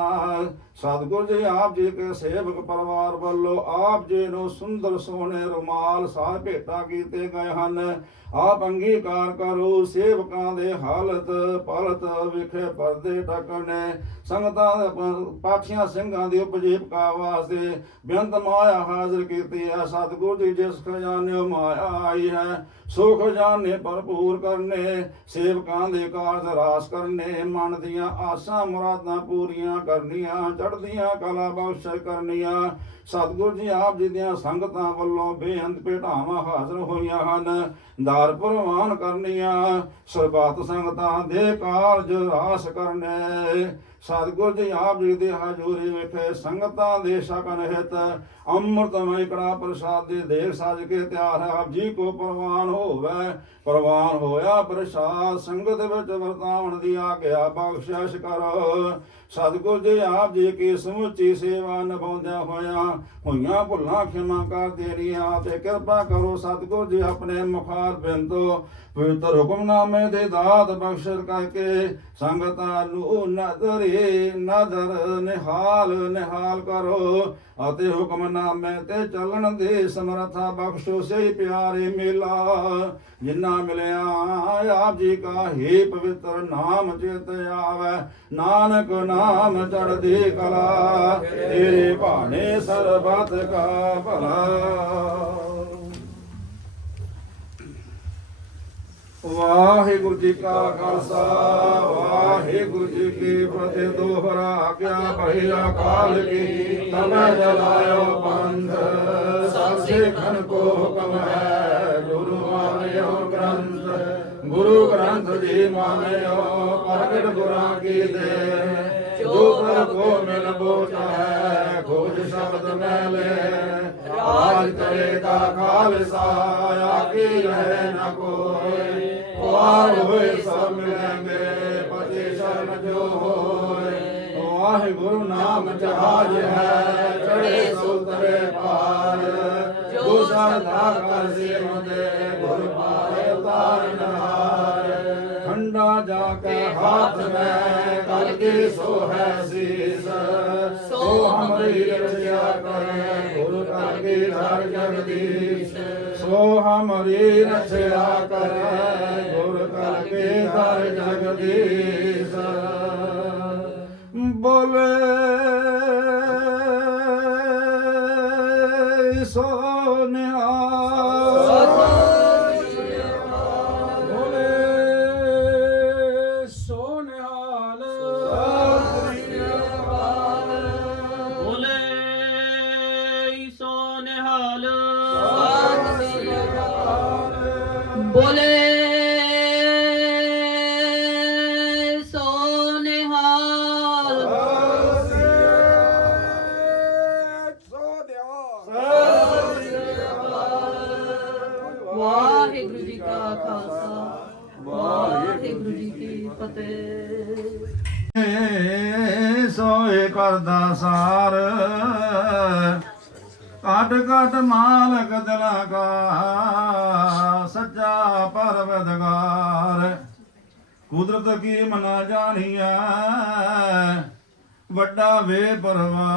ਸਤਿਗੁਰ ਜੀ ਆਪ ਜੀ ਕੇ ਸੇਵਕ ਪਰਿਵਾਰ ਵੱਲੋਂ ਆਪ ਜੀ ਨੂੰ ਸੁੰਦਰ ਸੋਹਣੇ ਰੁਮਾਲ ਸਾਹ ਭੇਟਾ ਕੀਤੇ ਗਏ ਹਨ ਆਪ ਅੰਗੀਕਾਰ ਕਰੋ ਸੇਵਕਾਂ ਦੇ ਹਾਲਤ ਪਲਤ ਵਿਖੇ ਪਰਦੇ ਟਕਣੇ ਸੰਗਤਾਂ ਪਾਠੀਆਂ ਸਿੰਘਾਂ ਦੀ ਉਪਜੀਵਕਾ ਵਾਸਤੇ ਬੇਅੰਤ ਮਾਇਆ ਹਾਜ਼ਰ ਕੀਤੀ ਹੈ ਸਤਿਗੁਰ ਜੀ ਜਿਸ ਖਜ਼ਾਨੇ ਮਾਇਆ ਆਈ ਹੈ ਸੋ ਖਜ਼ਾਨੇ ਭਰਪੂਰ ਕਰਨੇ ਸੇਵਕਾਂ ਦੇ ਕਾਰਜ ਰਾਸ ਕਰਨੇ ਮਨ ਦੀਆਂ ਆਸਾਂ ਮੁਰਾਦਾਂ ਪੂਰੀਆਂ ਕਰਨੀਆਂ ਚੜ੍ਹਦੀਆਂ ਕਲਾ ਬਖਸ਼ਿਸ਼ ਕਰਨੀਆਂ ਸਤਿਗੁਰ ਜੀ ਆਪ ਜੀ ਦੀਆਂ ਸੰਗਤਾਂ ਵੱਲੋਂ ਬੇਅੰਤ ਭੇਟਾਵਾਂ ਹਾਜ਼ਰ ਹੋਈਆਂ ਹਨ ਦਾਰ ਪ੍ਰਵਾਨ ਕਰਨੀਆਂ ਸਰਬੱਤ ਸੰਗਤਾਂ ਦੇ ਕਾਰਜ ਰਾਸ ਕਰਨੇ ਸਤਿਗੁਰ ਜੀ ਆਪ ਜੀ ਦੀ ਹਜ਼ੂਰੀ ਵਿਖੇ ਸੰਗਤਾਂ ਦੇ ਸ਼ਕਨ ਹਿਤ ਅੰਮ੍ਰਿਤਮਈ ਕੜਾ ਪ੍ਰਸਾਦ ਦੇ ਦੇਖ ਸਾਜ ਕੇ ਤਿਆਰ ਹੈ ਆਪ ਜੀ ਕੋ ਪ੍ਰਵਾਨ ਹੋਵੇ ਪ੍ਰਵਾਨ ਹੋਇਆ ਪ੍ਰਸਾਦ ਸੰਗਤ ਵਿੱਚ ਵਰਤਾਉਣ ਦੀ ਆਗਿਆ ਬਖਸ਼ਿਸ਼ ਕਰੋ ਸਤਿਗੁਰ ਜੀ ਆਪ ਜੀ ਕੀ ਸਮੁੱਚੀ ਸੇਵਾ ਨਿਭਾਉਂਦਿਆਂ ਹੋਈਆਂ ਭੁੱਲਾਂ ਖਿਮਾ ਕਰ ਦੇਣੀਆਂ ਤੇ ਕਿਰਪਾ ਕਰੋ ਸਤਿਗੁਰ ਜੀ ਆਪਣੇ ਮੁਖਾਰ ਬਿੰਦੋ ਪਵਿੱਤਰ ਹੁਕਮਨਾਮੇ ਦੇ ਦਾਤ ਬਖਸ਼ਿਸ਼ ਕਰਕੇ ਸੰਗਤਾਂ ਨੂੰ ਨਦਰ ਨਿਹਾਲ ਕਰੋ ਅਤੇ ਹੁਕਮਨਾਮੇ ਤੇ ਚੱਲਣ ਦੇ ਸਮਰੱਥਾ ਬਖਸ਼ੋ ਸੇ ਪਿਆਰੇ ਮੇਲਾ ਜਿੰਨਾ ਮਿਲਿਆ ਆਪ ਜੀ ਕਾ ਹੀ ਪਵਿੱਤਰ ਨਾਮ ਚਿਤ ਆਵੇ ਨਾਨਕ ਨਾਮ ਚੜ੍ਹਦੀ ਕਲਾ ਤੇਰੇ ਭਾਣੇ ਸਰਬਤ ਕਾ ਭਲਾ ਵਾਹਿਗੁਰੂ ਜੀ ਕਾ ਖਾਲਸਾ ਵਾਹਿਗੁਰੂ ਜੀ ਕੀ ਫਤਿਹ ਦੋਹਰਾ ਗਿਆ ਭਈ ਅਕਾਲ ਕੀ ਤਮੈ ਜਲਾਇਓ ਪੰਥ ਸਭ ਸਿੱਖਨ ਕੋ ਹੁਕਮ ਹੈ ਗੁਰੂ ਮਾਨਿਓ ਗ੍ਰੰਥ ਗੁਰੂ ਗ੍ਰੰਥ ਜੀ ਮਾਨਿਓ ਪ੍ਰਗਟ ਗੁਰਾਂ ਕੀ ਦੇ ਜੋ ਪਰ ਕੋ ਮਿਲ ਬੋਚਾ ਹੈ ਖੋਜ ਸ਼ਬਦ ਮੈਲੇ ਰਾਜ ਕਰੇਗਾ ਖਾਲਸਾ ਆਕੀ ਰਹੇ ਨਾ ਕੋਈ ਵਾਰ ਹੋਏ ਸਭ ਮਿਲੇਂਗੇ ਪਤੀ ਸ਼ਰਨ ਜੋ ਹੋਏ ਵਾਹਿਗੁਰੂ ਨਾਮ ਜਹਾਜ ਹੈ ਚੜੇ ਸੁਤਰੇ ਪਾਰ ਜੋ ਸਰਦਾ ਕਰ ਸੇਵਦੇ ਗੁਰ ਪਾਏ ਉਤਾਰਨ ਹਾਰ ਖੰਡਾ ਜਾ ਕੇ ਹਾਥ ਮੈਂ ਕਲ ਕੇ ਸੋ ਹੈ ਸੀਸ ਸੋ ਹਮਰੀ ਰਚਿਆ ਕਰੇ ਗੁਰ ਕਰਕੇ हर जगदीश सो हमारी रक्षा करे गुर कर के हर जगदीश बोले सो निहाल बोले सो निहाल बोले सो निहाल बोले सो निहाल वाहिगुरु जी का खालसा वाहिगुरु जी की फतेह सोए करदा सार काट काट मालक दिला का सच्चा परवदगार कुदरत की मना जानिया ਵੱਡਾ ਵੇ ਪਰਵਾਰ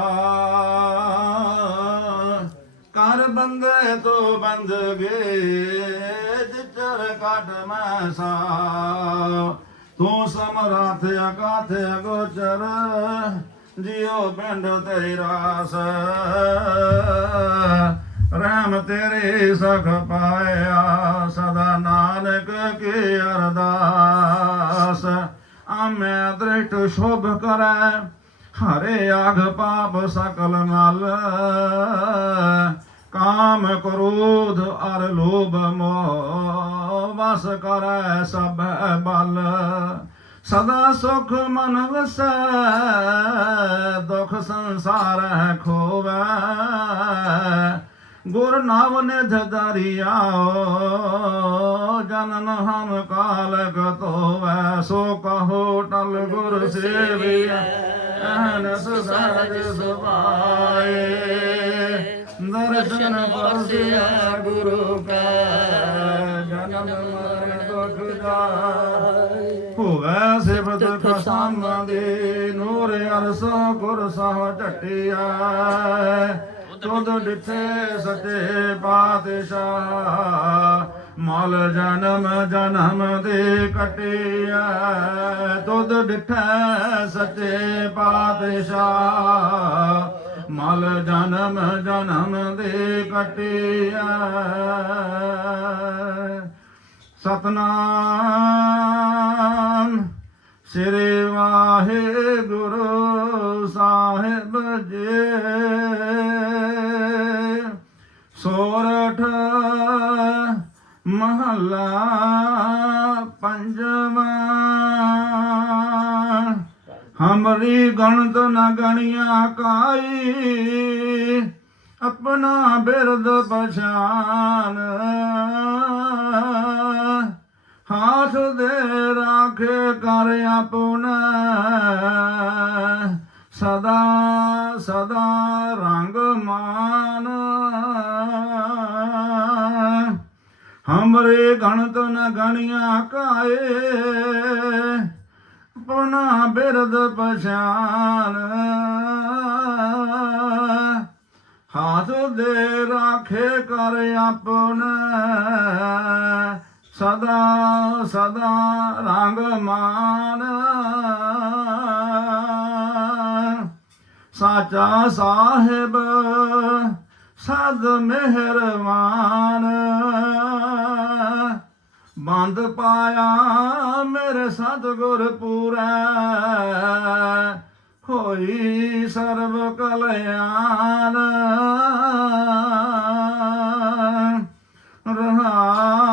ਕਰ ਬੰਦੇ ਤੋਂ ਬੰਦਗੇ ਜਿਚਰ ਕੱਟ ਮੈਂ ਸਾ ਤੂੰ ਸਮਰਾਥ ਅਗਾਥ ਅਗੋਚਰ ਜਿਉ ਪਿੰਡ ਤੇਰਾ ਸ ਰਹਿਮ ਤੇਰੇ ਸਖ ਪਾਇਆ ਸਦਾ ਨਾਨਕ ਕੀ ਅਰਦਾਸ ਆਮੇ ਦ੍ਰਿਸ਼ਟ ਸ਼ੋਭ ਕਰੈ हरे आग पाप सकल मल काम क्रोध अर लोभ मोह वस करे सब बल सदा सुख मन वसै दुख संसार खोवै गुर नाम निध दरियाओ जनन हम काल गतोवै सो कहो टल गुर सेविया अहनस सहज सुभाए दर्शन परसिया गुरु का जन्म मरण दुख जाए होवे सिफत खसम दे नूर अरसो गुर सह टटिया तुद डिठे सचे पातशाह मल जन्म जन्म दे कटिया तुद डिठे सचे पातशाह मल जन्म जन्म दे कटिया सतनाम श्री वाहिगुरु साहिब जी सोरठ महला पंजवा हमरी गणत न गणिया काई अपना बिरद पछान हाथ दे राखे कर अपना सदा सदा रंग मान हमरे गणत न गणिया काए अपना बिरद पछान हाथ दे राखे कर अपना सदा सदा रंग मान साचा साहिब सद मेहरबान बंद पाया मेरे सतगुर पूरा होई सर्व कल्याण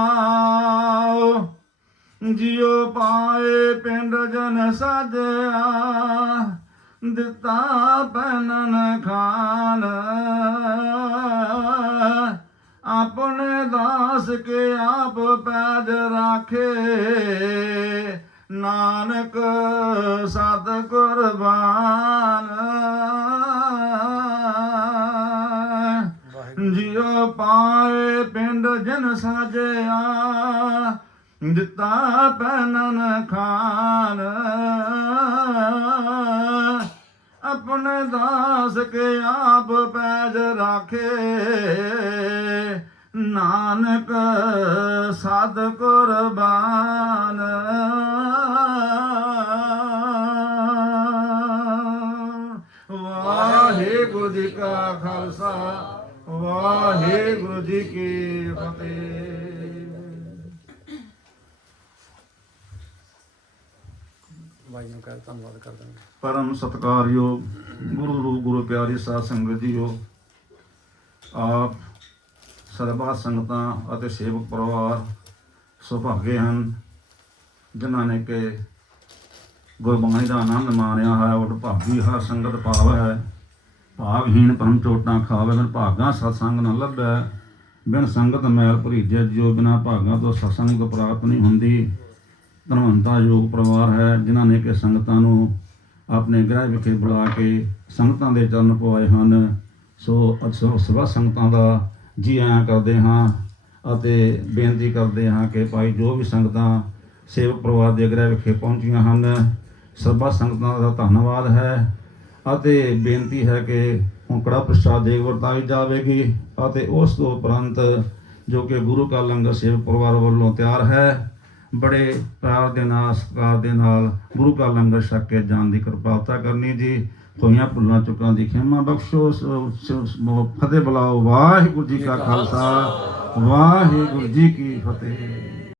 रहाओ जियो पाए पिंड जन सजया दिता पैनन खान अपने दास के आप पैद राखे नानक सत कुर्बान जियो पाए पिंड जन साजया दिता पैनन खान अपने दास के आप पैज राखे नानक साध कुर्बान वाहेगुरु जी का खालसा वाहेगुरु जी की फतेह। ਭਾਈ ਨੂੰ ਕਹਿ ਧੰਨਵਾਦ ਕਰਦੇ ਹਾਂ। परम सत्कारयोग गुरु रूप गुरु प्यारी साध संगत जीओ, आप ਸਰਬਾ ਸੰਗਤਾਂ ਅਤੇ ਸੇਵਕ ਪਰਿਵਾਰ ਸੁਭਾਗੇ ਹਨ ਜਿਨ੍ਹਾਂ ਨੇ ਕਿ ਗੁਰਬਾਣੀ ਦਾ ਆਨੰਦ ਮਾਣਿਆ ਹੈ। ਉਹ ਭਾਗੀ ਹਰ ਸੰਗਤ ਪਾਵ ਹੈ, ਭਾਗਹੀਣ ਪਰਮ ਚੋਟਾਂ ਖਾਵੇ। ਬਿਨ ਭਾਗਾਂ ਸਤਸੰਗ ਨਾ ਲੱਭੈ, ਬਿਨ ਸੰਗਤ ਮੈਲ ਭਰੀਜੈ ਜਿਉ। ਬਿਨਾ ਭਾਗਾਂ ਤੋਂ ਸਤਸੰਗ ਪ੍ਰਾਪਤ ਨਹੀਂ ਹੁੰਦੀ। ਧਨਵੰਤਾ ਯੋਗ ਪਰਿਵਾਰ ਹੈ ਜਿਨ੍ਹਾਂ ਨੇ ਕਿ ਸੰਗਤਾਂ ਨੂੰ ਆਪਣੇ ਗ੍ਰਹਿ ਵਿਖੇ ਬੁਲਾ ਕੇ ਸੰਗਤਾਂ ਦੇ ਚਰਨ ਪਵਾਏ ਹਨ। ਸੋ ਸਭ ਸੰਗਤਾਂ ਦਾ ਜੀ ਆਇਆਂ ਕਰਦੇ ਹਾਂ ਅਤੇ ਬੇਨਤੀ ਕਰਦੇ ਹਾਂ ਕਿ ਭਾਈ ਜੋ ਵੀ ਸੰਗਤਾਂ ਸੇਵਕ ਪਰਿਵਾਰ ਦੇ ਗ੍ਰਹਿ ਵਿਖੇ ਪਹੁੰਚੀਆਂ ਹਨ, ਸਭਾ ਸੰਗਤਾਂ ਦਾ ਧੰਨਵਾਦ ਹੈ ਅਤੇ ਬੇਨਤੀ ਹੈ ਕਿ ਹੁਣ ਕੜਾ ਪ੍ਰਸ਼ਾਦ ਦੇਗ ਵਰਤਾਈ ਜਾਵੇਗੀ ਅਤੇ ਉਸ ਤੋਂ ਉਪਰੰਤ ਜੋ ਕਿ ਗੁਰੂ ਕਾ ਲੰਗਰ ਸੇਵਕ ਪਰਿਵਾਰ ਵੱਲੋਂ ਤਿਆਰ ਹੈ, ਬੜੇ ਪਿਆਰ ਦੇ ਨਾਲ ਸਤਿਕਾਰ ਦੇ ਨਾਲ ਗੁਰੂ ਕਾ ਲੰਗਰ ਛਕ ਕੇ ਜਾਣ ਦੀ ਕਿਰਪਾਲਤਾ ਕਰਨੀ ਜੀ। ਹੋਈਆਂ ਭੁੱਲਾਂ ਚੁੱਕਾਂ ਦੀ ਖਿਮਾ ਬਖਸ਼ੋ। ਫਤਿਹ ਬੁਲਾਓ। ਵਾਹਿਗੁਰੂ ਜੀ ਕਾ ਖਾਲਸਾ ਵਾਹਿਗੁਰੂ ਜੀ ਕੀ ਫਤਿਹ।